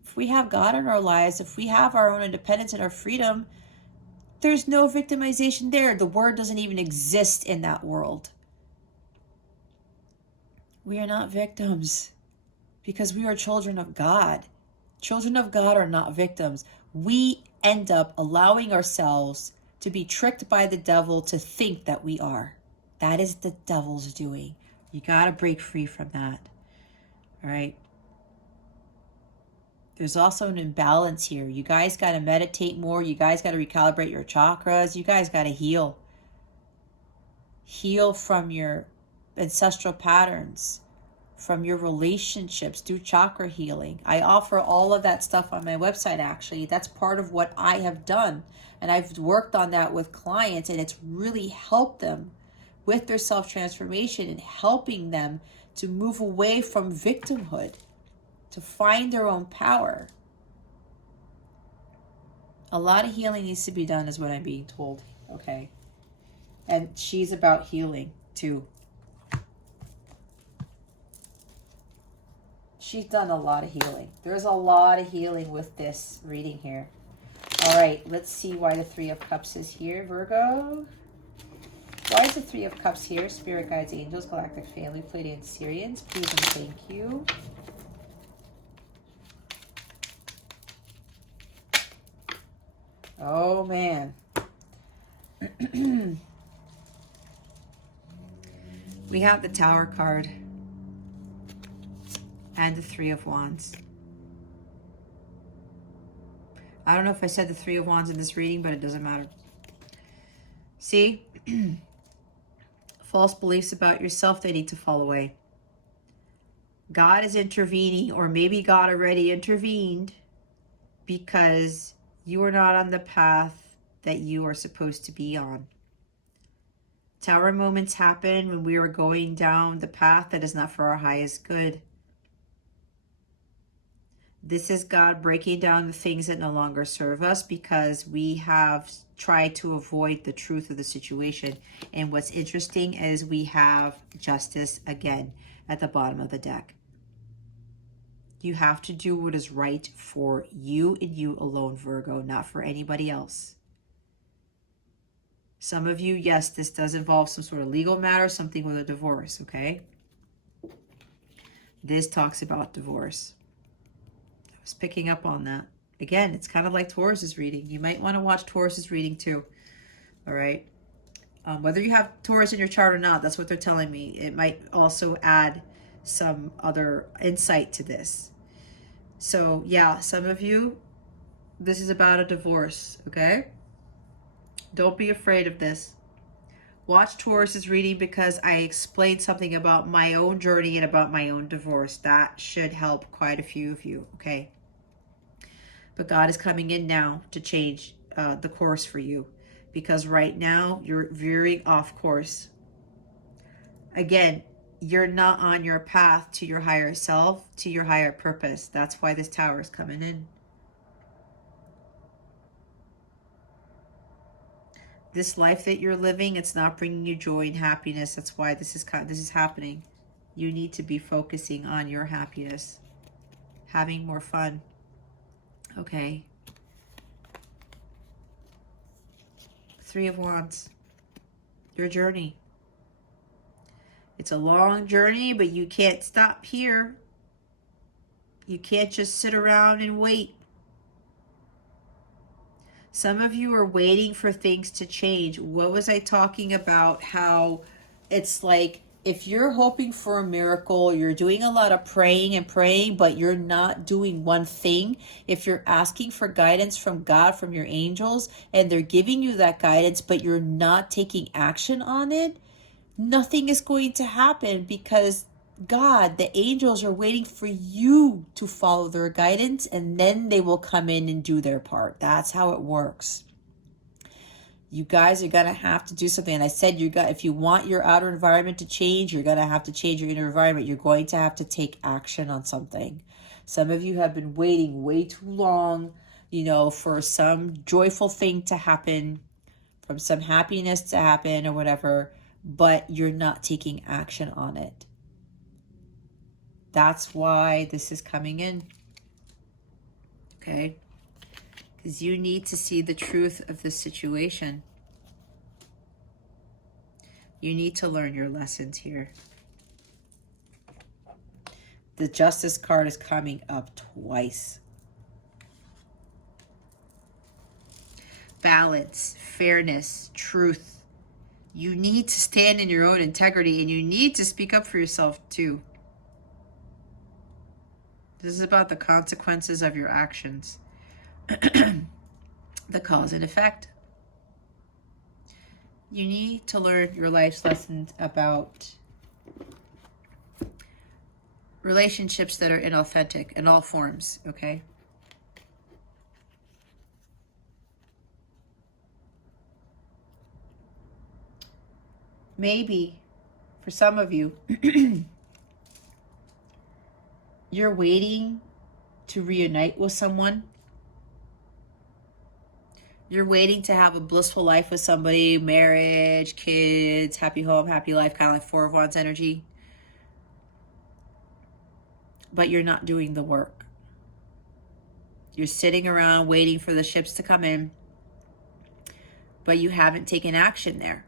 If we have God in our lives, if we have our own independence and our freedom, there's no victimization there. The word doesn't even exist in that world. We are not victims because we are children of God. Children of God are not victims. We end up allowing ourselves to be tricked by the devil to think that we are. That is the devil's doing. You got to break free from that. All right. There's also an imbalance here. You guys got to meditate more. You guys got to recalibrate your chakras. You guys got to heal. Heal from your ancestral patterns, from your relationships. Do chakra healing. I offer all of that stuff on my website, actually. That's part of what I have done. And I've worked on that with clients, and it's really helped them with their self-transformation and helping them to move away from victimhood, to find their own power. A lot of healing needs to be done is what I'm being told, okay? And she's about healing too. She's done a lot of healing. There's a lot of healing with this reading here. All right, let's see why the Three of Cups is here, Virgo. Why is the Three of Cups here? Spirit guides, angels, galactic family, Pleiadian Syrians, please and thank you. Oh, man. We have the Tower card and the Three of Wands. I don't know if I said the Three of Wands in this reading, but it doesn't matter. See? False beliefs about yourself, they need to fall away. God is intervening, or maybe God already intervened because you are not on the path that you are supposed to be on. Tower moments happen when we are going down the path that is not for our highest good. This is God breaking down the things that no longer serve us because we have tried to avoid the truth of the situation. And what's interesting is we have justice again at the bottom of the deck. You have to do what is right for you and you alone, Virgo, not for anybody else. Some of you, yes, this does involve some sort of legal matter, something with a divorce, okay? This talks about divorce. I was picking up on that. Again, it's kind of like Taurus's reading. You might want to watch Taurus's reading too. All right. Whether you have Taurus in your chart or not, that's what they're telling me. It might also add some other insight to this. So yeah, some of you, this is about a divorce, okay? Don't be afraid of this. Watch Taurus's reading because I explained something about my own journey and about my own divorce. That should help quite a few of you, okay? But God is coming in now to change the course for you, because right now you're veering off course. Again, you're not on your path to your higher self, to your higher purpose. That's why this Tower is coming in. This life that you're living, it's not bringing you joy and happiness. That's why this is happening. You need to be focusing on your happiness, having more fun. Okay. Three of Wands. Your journey. It's a long journey, but you can't stop here. You can't just sit around and wait. Some of you are waiting for things to change. What was I talking about? How it's like if you're hoping for a miracle, you're doing a lot of praying and praying, but you're not doing one thing. If you're asking for guidance from God, from your angels, and they're giving you that guidance, but you're not taking action on it, nothing is going to happen, because God, the angels, are waiting for you to follow their guidance, and then they will come in and do their part. That's how it works. You guys are going to have to do something. And I said, if you want your outer environment to change, you're going to have to change your inner environment. You're going to have to take action on something. Some of you have been waiting way too long, for some joyful thing to happen, from some happiness to happen or whatever, but you're not taking action on it. That's why this is coming in. Okay? Because you need to see the truth of the situation. You need to learn your lessons here. The Justice card is coming up twice. Balance, fairness, truth. You need to stand in your own integrity, and you need to speak up for yourself too. This is about the consequences of your actions. The cause and effect. You need to learn your life's lessons about relationships that are inauthentic in all forms, okay? Maybe, for some of you, you're waiting to reunite with someone. You're waiting to have a blissful life with somebody, marriage, kids, happy home, happy life, kind of like Four of Wands energy. But you're not doing the work. You're sitting around waiting for the ships to come in, but you haven't taken action there.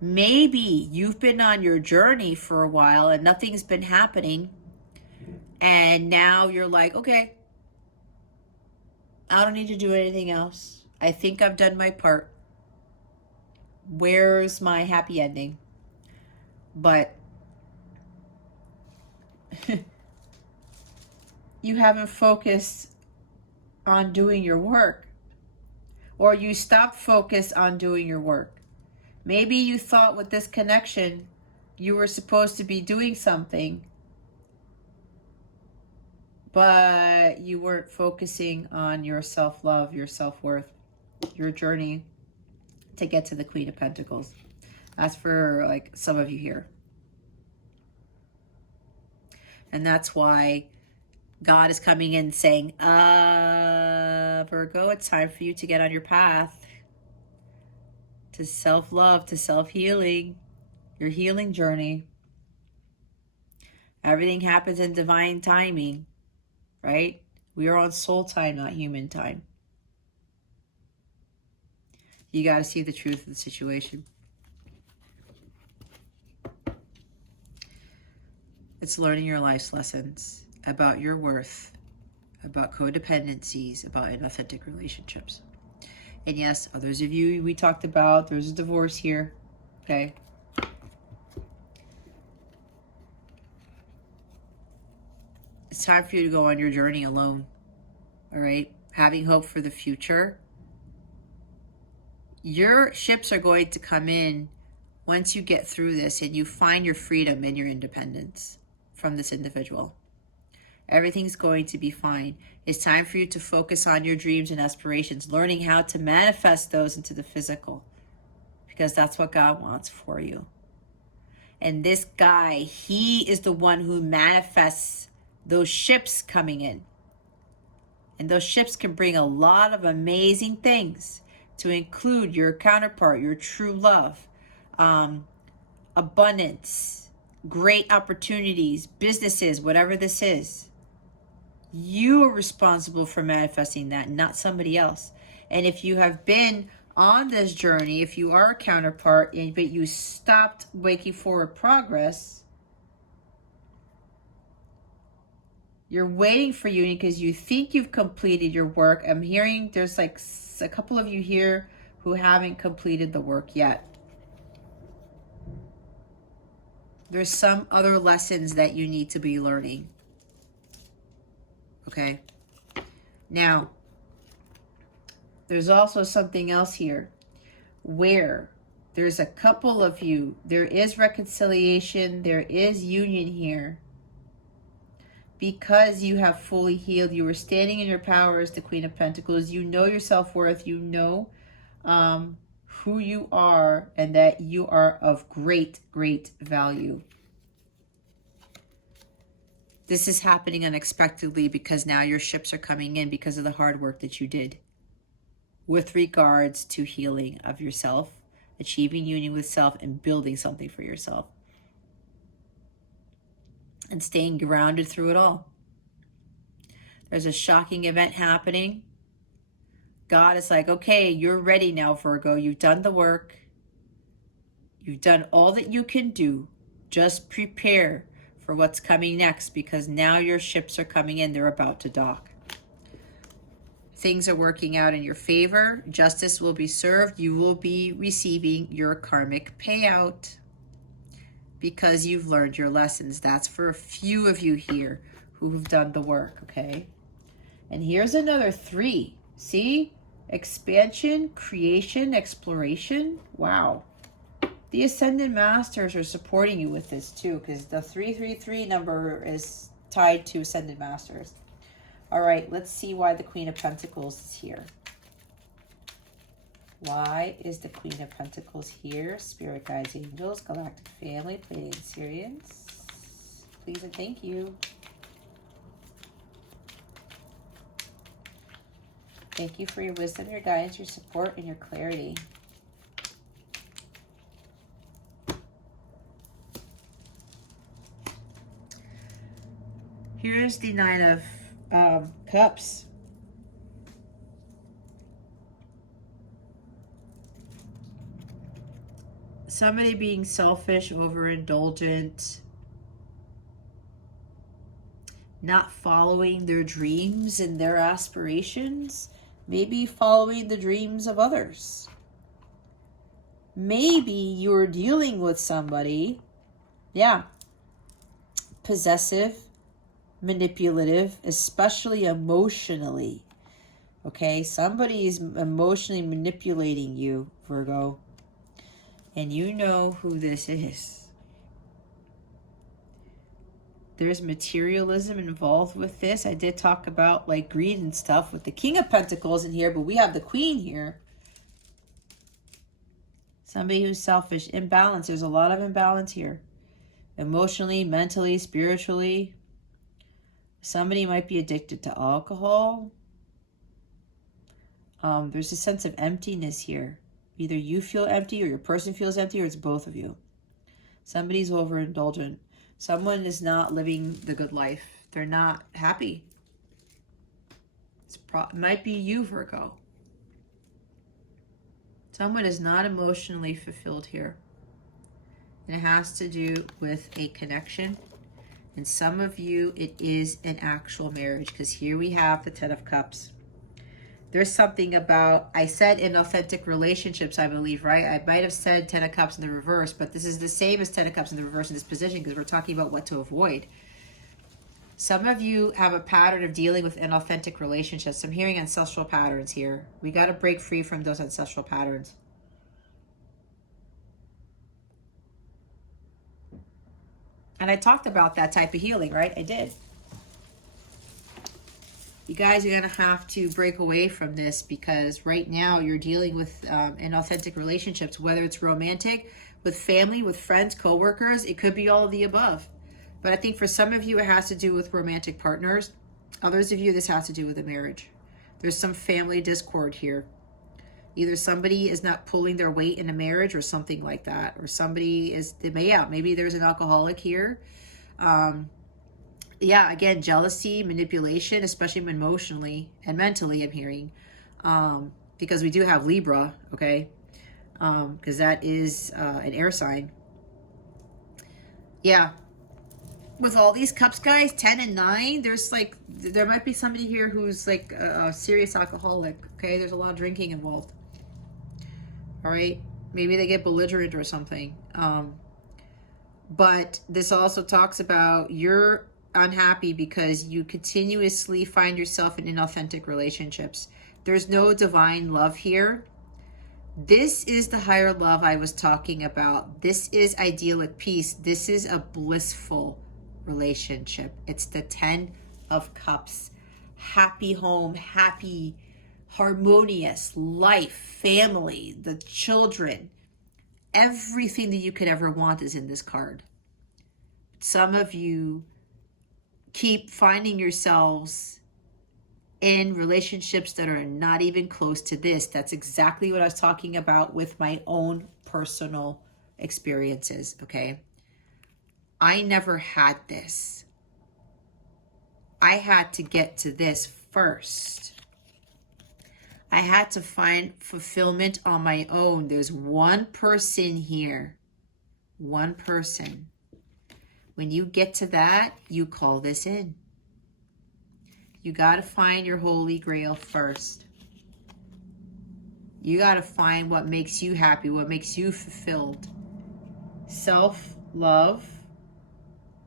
Maybe you've been on your journey for a while and nothing's been happening, and now you're like, okay, I don't need to do anything else. I think I've done my part. Where's my happy ending? But you haven't focused on doing your work, or you stopped focus on doing your work. Maybe you thought with this connection you were supposed to be doing something, but you weren't focusing on your self-love, your self-worth, your journey to get to the Queen of Pentacles. That's for like some of you here. And that's why God is coming in saying, Virgo, it's time for you to get on your path to self-love, to self-healing, your healing journey. Everything happens in divine timing, right? We are on soul time, not human time. You got to see the truth of the situation. It's learning your life's lessons about your worth, about codependencies, about inauthentic relationships. And yes, others of you we talked about, there's a divorce here, okay? It's time for you to go on your journey alone, all right? Having hope for the future. Your ships are going to come in once you get through this and you find your freedom and your independence from this individual. Everything's going to be fine. It's time for you to focus on your dreams and aspirations, learning how to manifest those into the physical, because that's what God wants for you. And this guy, he is the one who manifests those ships coming in. And those ships can bring a lot of amazing things, to include your counterpart, your true love, abundance, great opportunities, businesses, whatever this is. You are responsible for manifesting that, not somebody else. And if you have been on this journey, if you are a counterpart, but you stopped making forward progress, you're waiting for you because you think you've completed your work. I'm hearing there's like a couple of you here who haven't completed the work yet. There's some other lessons that you need to be learning. Okay. Now, there's also something else here where there's a couple of you. There is reconciliation. There is union here. Because you have fully healed, you are standing in your power as the Queen of Pentacles. You know your self-worth. You know who you are, and that you are of great, great value. This is happening unexpectedly because now your ships are coming in because of the hard work that you did with regards to healing of yourself, achieving union with self, and building something for yourself. And staying grounded through it all. There's a shocking event happening. God is like, okay, you're ready now, Virgo. You've done the work. You've done all that you can do. Just prepare for what's coming next, because now your ships are coming in. They're about to dock. Things are working out in your favor. Justice will be served. You will be receiving your karmic payout because you've learned your lessons. That's for a few of you here who have done the work, okay? And here's another 3. See? Expansion, creation, exploration. Wow. The Ascended Masters are supporting you with this too, because the 333 number is tied to Ascended Masters. All right, let's see why the Queen of Pentacles is here. Why is the Queen of Pentacles here? Spirit guides, angels, galactic family, Pleiadian Syrians. Please and thank you. Thank you for your wisdom, your guidance, your support, and your clarity. Here's the 9 of Cups. Somebody being selfish, overindulgent, not following their dreams and their aspirations, maybe following the dreams of others. Maybe you're dealing with somebody, possessive, manipulative, especially emotionally. Okay, somebody is emotionally manipulating you, Virgo. And you know who this is. There's materialism involved with this. I did talk about like greed and stuff with the King of Pentacles in here, but we have the Queen here. Somebody who's selfish, imbalance. There's a lot of imbalance here. Emotionally, mentally, spiritually. Somebody might be addicted to alcohol. There's a sense of emptiness here. Either you feel empty or your person feels empty, or it's both of you. Somebody's overindulgent. Someone is not living the good life. They're not happy. It might be you, Virgo. Someone is not emotionally fulfilled here. And it has to do with a connection. And some of you, it is an actual marriage, because here we have the Ten of Cups. There's something about, I said inauthentic relationships, I believe, right? I might have said Ten of Cups in the reverse, but this is the same as Ten of Cups in the reverse in this position, because we're talking about what to avoid. Some of you have a pattern of dealing with inauthentic relationships. I'm hearing ancestral patterns here. We got to break free from those ancestral patterns. And I talked about that type of healing, right? I did. You guys are going to have to break away from this, because right now you're dealing with inauthentic relationships, whether it's romantic, with family, with friends, co-workers. It could be all of the above. But I think for some of you, it has to do with romantic partners. Others of you, this has to do with a marriage. There's some family discord here. Either somebody is not pulling their weight in a marriage or something like that. Or somebody is, maybe there's an alcoholic here. Yeah, again, jealousy, manipulation, especially emotionally and mentally, I'm hearing. Because we do have Libra, okay? Because that is an air sign. Yeah. With all these cups, guys, 10 and 9, there might be somebody here who's like a serious alcoholic, okay? There's a lot of drinking involved. All right? Maybe they get belligerent or something. But this also talks about you're unhappy because you continuously find yourself in inauthentic relationships. There's no divine love here. This is the higher love I was talking about. This is idyllic peace. This is a blissful relationship. It's the 10 of Cups. Happy home, happy, harmonious life, family, the children. Everything that you could ever want is in this card. Some of you keep finding yourselves in relationships that are not even close to this. That's exactly what I was talking about with my own personal experiences, okay? I never had this. I had to get to this first. I had to find fulfillment on my own. There's one person here. One person. When you get to that, you call this in. You got to find your holy grail first. You got to find what makes you happy, what makes you fulfilled. Self-love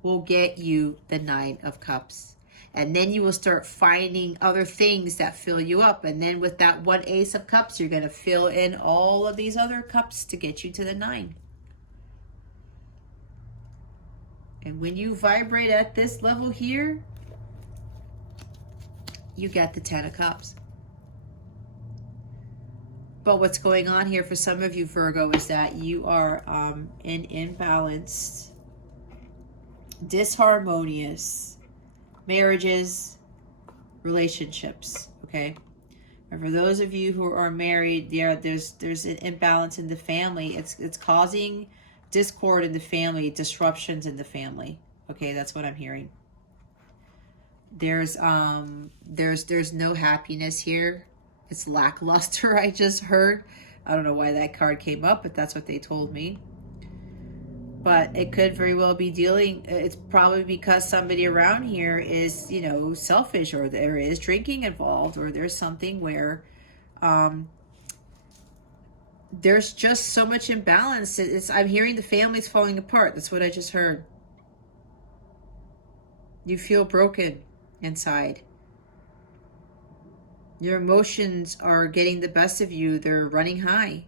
will get you the 9 of Cups. And then you will start finding other things that fill you up. And then with that one Ace of Cups, you're going to fill in all of these other cups to get you to the 9. And when you vibrate at this level here, you get the 10 of Cups. But what's going on here for some of you, Virgo, is that you are in imbalanced, disharmonious marriages, relationships, okay? And for those of you who are married, there's an imbalance in the family. It's causing discord in the family, disruptions in the family. Okay, that's what I'm hearing. There's no happiness here. It's lackluster, I just heard. I don't know why that card came up, but that's what they told me. But it could very well be it's probably because somebody around here is, selfish, or there is drinking involved, or there's something where there's just so much imbalance. I'm hearing the family's falling apart. That's what I just heard. You feel broken inside. Your emotions are getting the best of you. They're running high.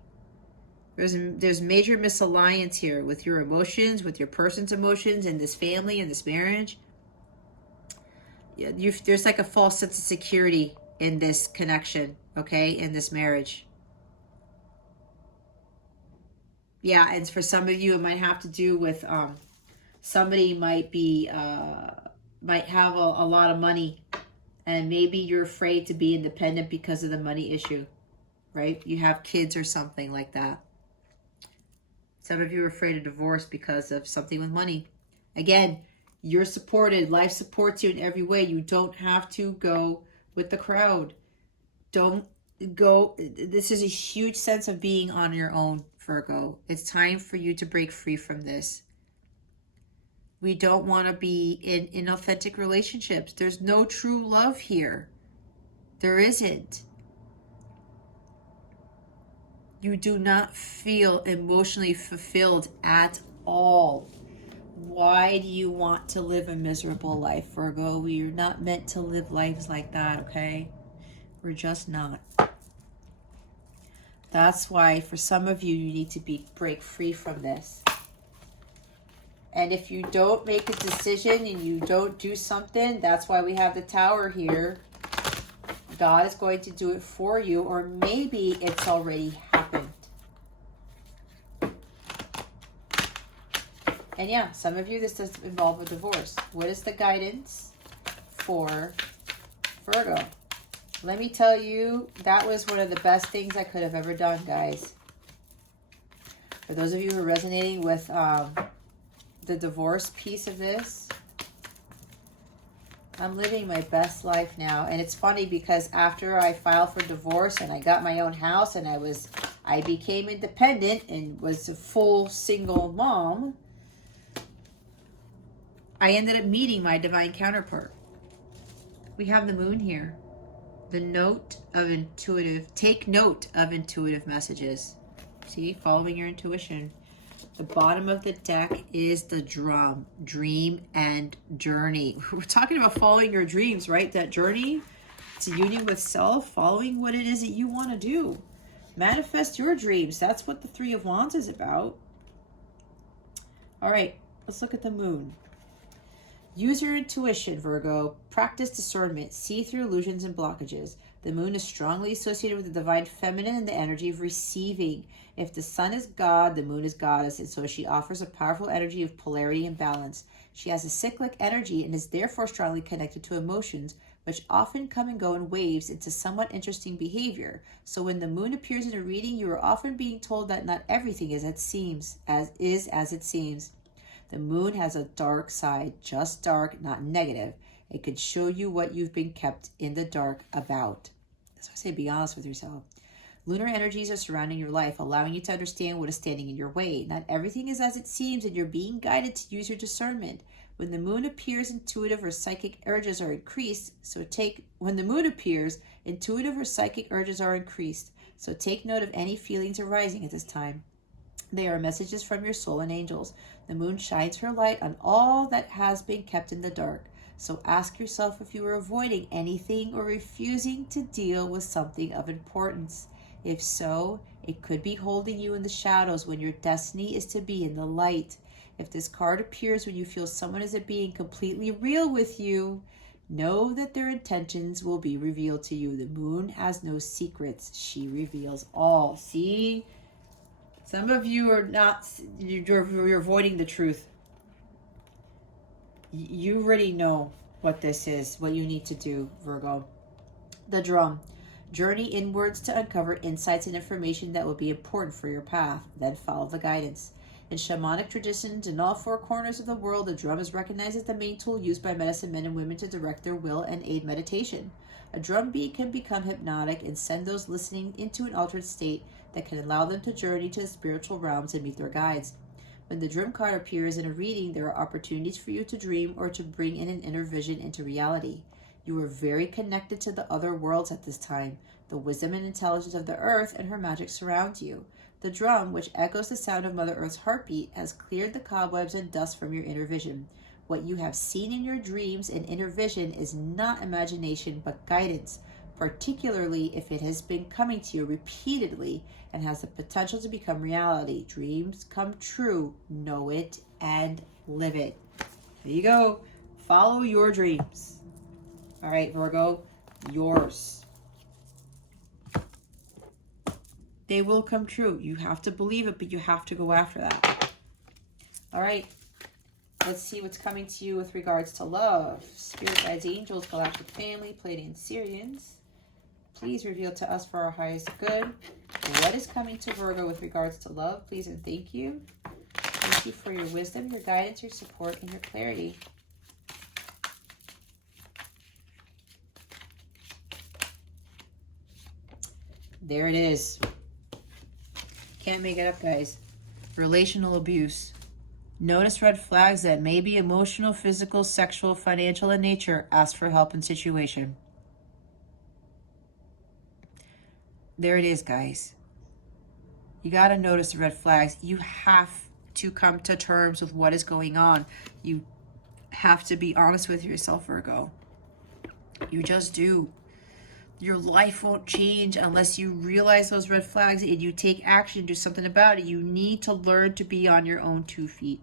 There's major misalliance here with your emotions, with your person's emotions, in this family, in this marriage. There's like a false sense of security in this connection, okay, in this marriage. Yeah, and for some of you, it might have to do with somebody might have a lot of money, and maybe you're afraid to be independent because of the money issue, right? You have kids or something like that. Some of you are afraid of divorce because of something with money. Again, you're supported. Life supports you in every way. You don't have to go with the crowd. Don't go. This is a huge sense of being on your own, Virgo. It's time for you to break free from this. We don't want to be in inauthentic relationships. There's no true love here. There isn't. You do not feel emotionally fulfilled at all. Why do you want to live a miserable life, Virgo? We're not meant to live lives like that, okay? We're just not. That's why for some of you, you need to break free from this. And if you don't make a decision and you don't do something, that's why we have the Tower here. God is going to do it for you, or maybe it's already happened. And yeah, some of you, this does involve a divorce. What is the guidance for Virgo? Let me tell you, that was one of the best things I could have ever done, guys. For those of you who are resonating with the divorce piece of this, I'm living my best life now. And it's funny because after I filed for divorce and I got my own house and I became independent and was a full single mom, I ended up meeting my divine counterpart. We have the moon here. Take note of intuitive messages. See, following your intuition. The bottom of the deck is the drum, dream and journey. We're talking about following your dreams, right? That journey to union with self, following what it is that you want to do. Manifest your dreams. That's what the Three of Wands is about. All right, let's look at the moon. Use your intuition, Virgo. Practice discernment. See through illusions and blockages. The moon is strongly associated with the divine feminine and the energy of receiving. If the sun is God, the moon is goddess, and so she offers a powerful energy of polarity and balance. She has a cyclic energy and is therefore strongly connected to emotions, which often come and go in waves into somewhat interesting behavior. So when the moon appears in a reading, you are often being told that not everything is as it seems. The moon has a dark side, just dark, not negative. It could show you what you've been kept in the dark about. That's why I say be honest with yourself. Lunar energies are surrounding your life, allowing you to understand what is standing in your way. Not everything is as it seems, and you're being guided to use your discernment. When the moon appears, intuitive or psychic urges are increased. So take note of any feelings arising at this time. They are messages from your soul and angels. The moon shines her light on all that has been kept in the dark. So ask yourself if you are avoiding anything or refusing to deal with something of importance. If so, it could be holding you in the shadows when your destiny is to be in the light. If this card appears when you feel someone is being completely real with you, know that their intentions will be revealed to you. The moon has no secrets. She reveals all. See? Some of you are not, you're avoiding the truth. You already know what this is, what you need to do, Virgo. The drum. Journey inwards to uncover insights and information that will be important for your path. Then follow the guidance. In shamanic traditions in all four corners of the world, the drum is recognized as the main tool used by medicine men and women to direct their will and aid meditation. A drum beat can become hypnotic and send those listening into an altered state that can allow them to journey to the spiritual realms and meet their guides. When the drum card appears in a reading, there are opportunities for you to dream or to bring in an inner vision into reality. You are very connected to the other worlds at this time. The wisdom and intelligence of the earth and her magic surround you. The drum, which echoes the sound of Mother Earth's heartbeat, has cleared the cobwebs and dust from your inner vision. What you have seen in your dreams and inner vision is not imagination but guidance, particularly if it has been coming to you repeatedly and has the potential to become reality. Dreams come true. Know it and live it. There you go. Follow your dreams. All right, Virgo, yours. They will come true. You have to believe it, but you have to go after that. All right. Let's see what's coming to you with regards to love. Spirit guides, angels, galactic family, Pleiadian Syrians. Please reveal to us for our highest good. What is coming to Virgo with regards to love? Please and thank you. Thank you for your wisdom, your guidance, your support, and your clarity. There it is. Can't make it up, guys. Relational abuse. Notice red flags that may be emotional, physical, sexual, financial in nature. Ask for help in situation. There it is, guys. You got to notice the red flags. You have to come to terms with what is going on. You have to be honest with yourself, Virgo. You just do. Your life won't change unless you realize those red flags and you take action, do something about it. You need to learn to be on your own 2 feet.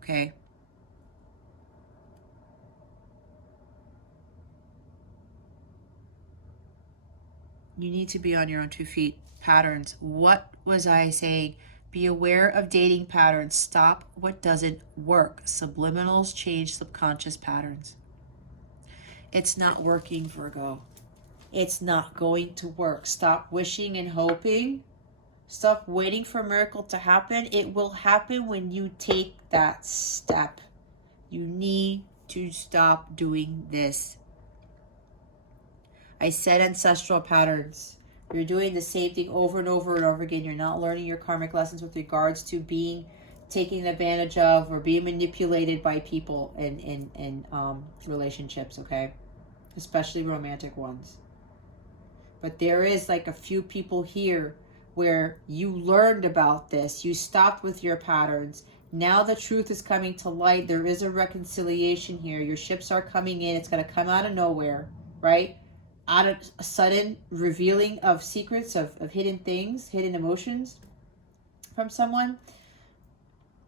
Okay? You need to be on your own 2 feet. Patterns. What was I saying? Be aware of dating patterns. Stop what doesn't work. Subliminals change subconscious patterns. It's not working, Virgo. It's not going to work. Stop wishing and hoping. Stop waiting for a miracle to happen. It will happen when you take that step. You need to stop doing this. I said ancestral patterns. You're doing the same thing over and over and over again. You're not learning your karmic lessons with regards to being taken advantage of or being manipulated by people in relationships, okay? Especially romantic ones. But there is like a few people here where you learned about this. You stopped with your patterns. Now the truth is coming to light. There is a reconciliation here. Your ships are coming in. It's going to come out of nowhere, right? Out of a sudden revealing of secrets, of hidden things, hidden emotions from someone.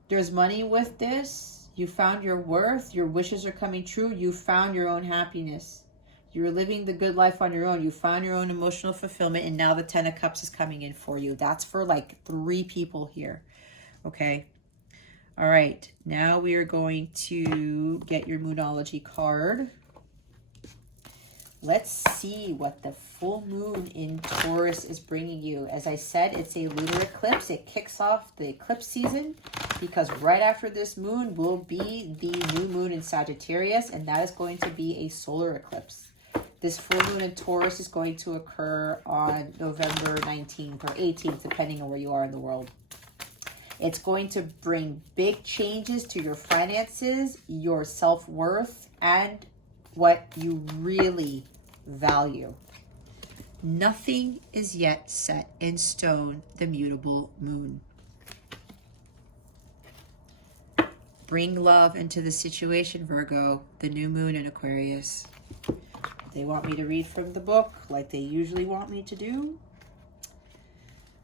There's money with this. You found your worth. Your wishes are coming true. You found your own happiness. You're living the good life on your own. You found your own emotional fulfillment, and now the 10 of Cups is coming in for you. That's for like 3 people here. Okay. All right. Now we are going to get your Moonology card. Let's see what the full moon in Taurus is bringing you. As I said, it's a lunar eclipse. It kicks off the eclipse season because right after this moon will be the new moon in Sagittarius, and that is going to be a solar eclipse. This full moon in Taurus is going to occur on November 19th or 18th, depending on where you are in the world. It's going to bring big changes to your finances, your self-worth, and what you really value. Nothing is yet set in stone, the mutable moon. Bring love into the situation, Virgo, the new moon in Aquarius. They want me to read from the book like they usually want me to do.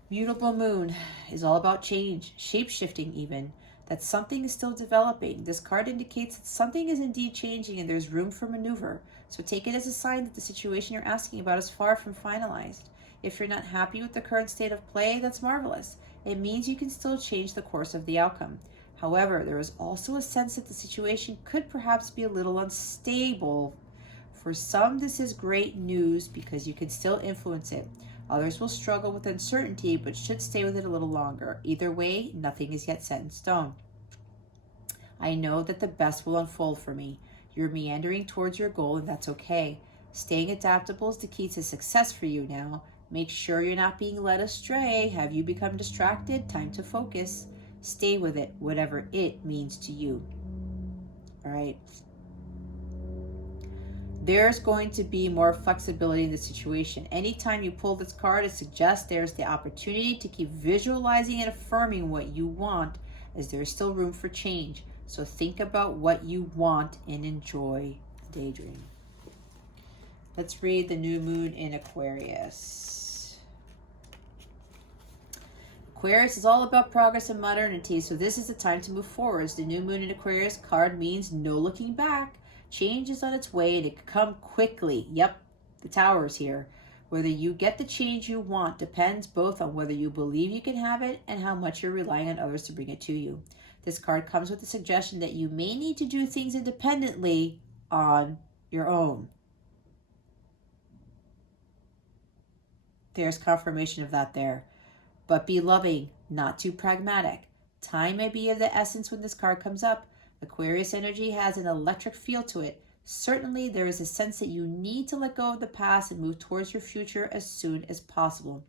Mutable moon is all about change, shape-shifting even, that something is still developing. This card indicates that something is indeed changing and there's room for maneuver. So take it as a sign that the situation you're asking about is far from finalized. If you're not happy with the current state of play, that's marvelous. It means you can still change the course of the outcome. However, there is also a sense that the situation could perhaps be a little unstable. For some, this is great news because you can still influence it. Others will struggle with uncertainty but should stay with it a little longer. Either way, nothing is yet set in stone. I know that the best will unfold for me. You're meandering towards your goal, and that's okay. Staying adaptable is the key to success for you now. Make sure you're not being led astray. Have you become distracted? Time to focus. Stay with it, whatever it means to you. All right. There's going to be more flexibility in the situation. Anytime you pull this card, it suggests there's the opportunity to keep visualizing and affirming what you want, as there's still room for change. So think about what you want and enjoy the daydream. Let's read the new moon in Aquarius. Aquarius is all about progress and modernity, so this is the time to move forwards. The new moon in Aquarius card means no looking back. Change is on its way and it could come quickly. Yep, the Tower is here. Whether you get the change you want depends both on whether you believe you can have it and how much you're relying on others to bring it to you. This card comes with the suggestion that you may need to do things independently on your own. There's confirmation of that there. But be loving, not too pragmatic. Time may be of the essence when this card comes up. Aquarius energy has an electric feel to it. Certainly, there is a sense that you need to let go of the past and move towards your future as soon as possible.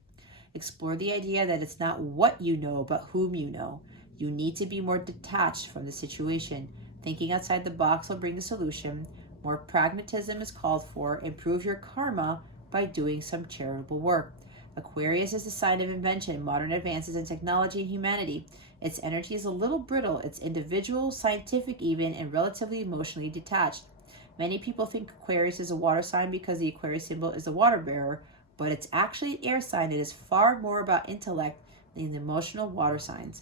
Explore the idea that it's not what you know, but whom you know. You need to be more detached from the situation. Thinking outside the box will bring the solution. More pragmatism is called for. Improve your karma by doing some charitable work. Aquarius is a sign of invention, modern advances in technology and humanity. Its energy is a little brittle. It's individual, scientific even, and relatively emotionally detached. Many people think Aquarius is a water sign because the Aquarius symbol is a water bearer, but it's actually an air sign that is far more about intellect than the emotional water signs.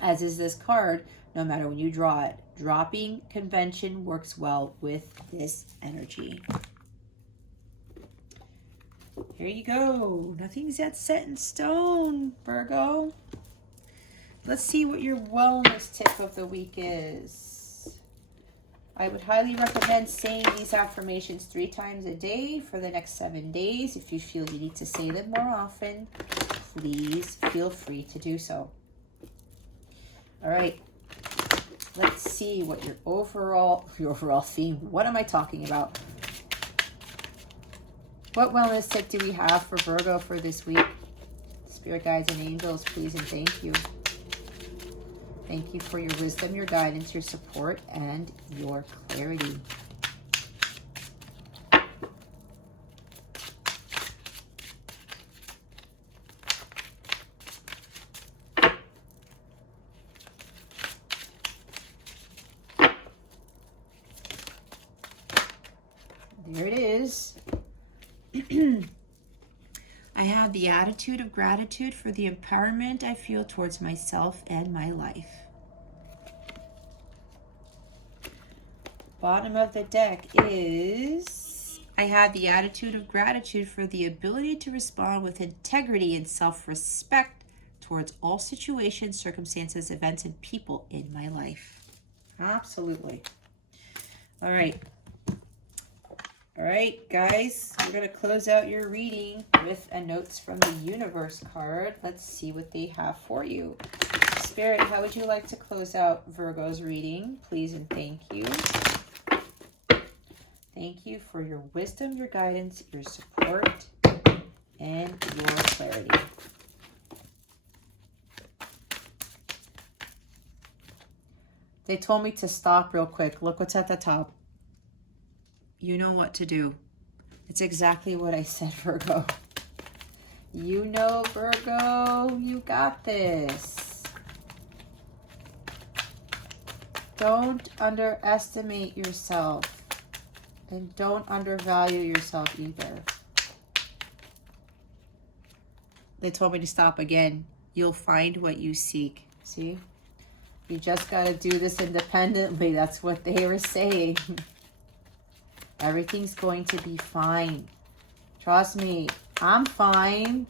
As is this card, no matter when you draw it. Dropping convention works well with this energy. Here you go. Nothing's yet set in stone, Virgo. Let's see what your wellness tip of the week is. I would highly recommend saying these affirmations 3 times a day for the next 7 days. If you feel you need to say them more often, please feel free to do so. All right. Let's see what your overall theme. What am I talking about? What wellness tip do we have for Virgo for this week? Spirit guides and angels, please and thank you. Thank you for your wisdom, your guidance, your support, and your clarity. There it is. I have the attitude of gratitude for the empowerment I feel towards myself and my life. Bottom of the deck is, I have the attitude of gratitude for the ability to respond with integrity and self-respect towards all situations, circumstances, events, and people in my life. Absolutely. All right. All right, guys, we're going to close out your reading with a notes from the universe card. Let's see what they have for you. Spirit, how would you like to close out Virgo's reading? Please and thank you. Thank you for your wisdom, your guidance, your support, and your clarity. They told me to stop real quick. Look what's at the top. You know what to do. It's exactly what I said, Virgo. You know, Virgo, you got this. Don't underestimate yourself. And don't undervalue yourself either. They told me to stop again. You'll find what you seek. See? You just got to do this independently. That's what they were saying. Everything's going to be fine. Trust me, I'm fine.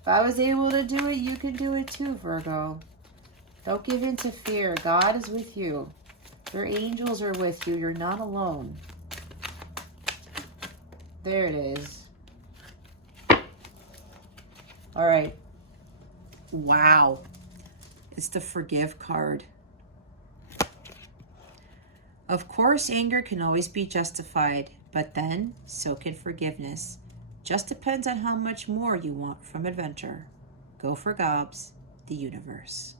If I was able to do it, you can do it too, Virgo. Don't give in to fear. God is with you. Your angels are with you. You're not alone. There it is. All right. Wow. It's the forgive card. Of course, anger can always be justified, but then so can forgiveness. Just depends on how much more you want from adventure. Go for gobs, the universe.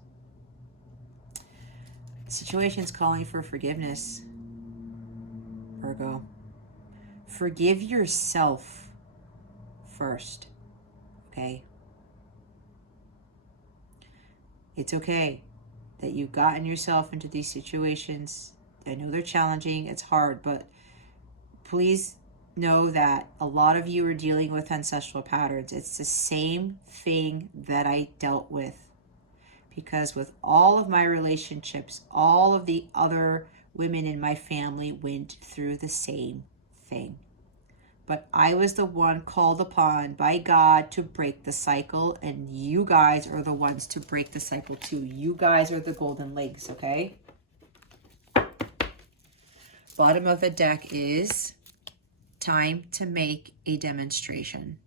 The situation's calling for forgiveness, Virgo. Forgive yourself first, okay? It's okay that you've gotten yourself into these situations. I know they're challenging, it's hard, but please know that a lot of you are dealing with ancestral patterns. It's the same thing that I dealt with. Because with all of my relationships, all of the other women in my family went through the same thing. But I was the one called upon by God to break the cycle, and you guys are the ones to break the cycle too. You guys are the golden legs, okay? Bottom of the deck is time to make a demonstration.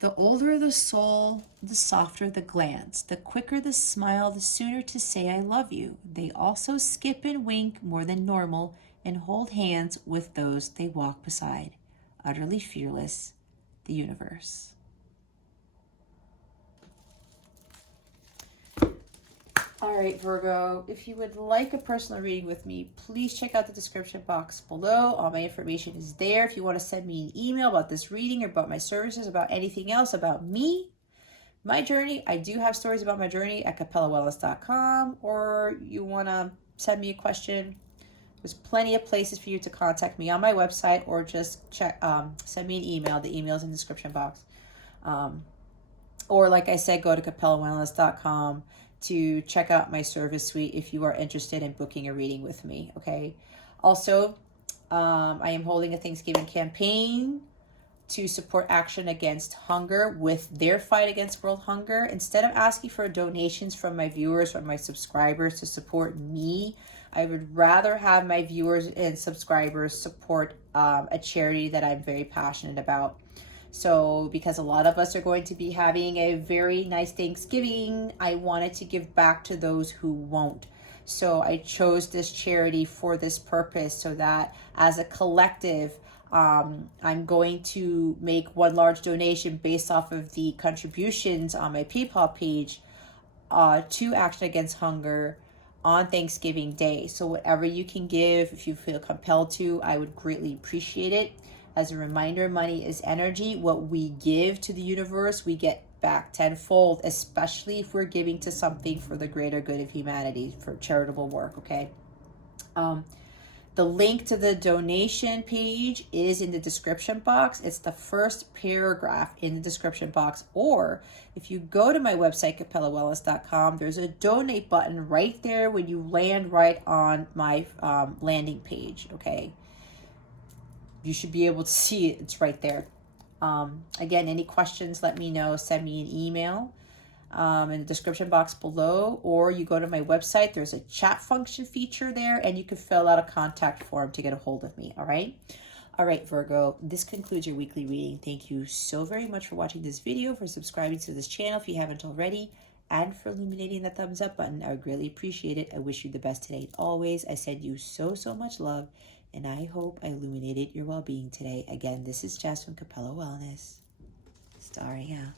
The older the soul, the softer the glance. The quicker the smile, the sooner to say I love you. They also skip and wink more than normal and hold hands with those they walk beside. Utterly fearless, the universe. All right, Virgo, if you would like a personal reading with me, please check out the description box below. All my information is there. If you want to send me an email about this reading or about my services, about anything else, about me, my journey, I do have stories about my journey at capellawellness.com, or you want to send me a question, there's plenty of places for you to contact me on my website, or just send me an email. The email's in the description box. Or like I said, go to capellawellness.com to check out my service suite if you are interested in booking a reading with me, okay? Also, I am holding a Thanksgiving campaign to support Action Against Hunger with their fight against world hunger. Instead of asking for donations from my viewers or my subscribers to support me, I would rather have my viewers and subscribers support a charity that I'm very passionate about. So because a lot of us are going to be having a very nice Thanksgiving, I wanted to give back to those who won't. So I chose this charity for this purpose, so that as a collective, I'm going to make one large donation based off of the contributions on my PayPal page to Action Against Hunger on Thanksgiving Day. So whatever you can give, if you feel compelled to, I would greatly appreciate it. As a reminder, money is energy. What we give to the universe, we get back tenfold, especially if we're giving to something for the greater good of humanity, for charitable work, okay? The link to the donation page is in the description box. It's the first paragraph in the description box. Or if you go to my website, capellawellness.com, there's a donate button right there when you land right on my landing page, okay? You should be able to see it. It's right there. Again, any questions, let me know. Send me an email in the description box below, or you go to my website. There's a chat function feature there, and you can fill out a contact form to get a hold of me. All right. All right, Virgo, this concludes your weekly reading. Thank you so very much for watching this video, for subscribing to this channel if you haven't already, and for illuminating the thumbs up button. I would greatly appreciate it. I wish you the best today. Always, I send you so much love, and I hope I illuminated your well-being today. Again, this is Jess from Capella Wellness, starring out.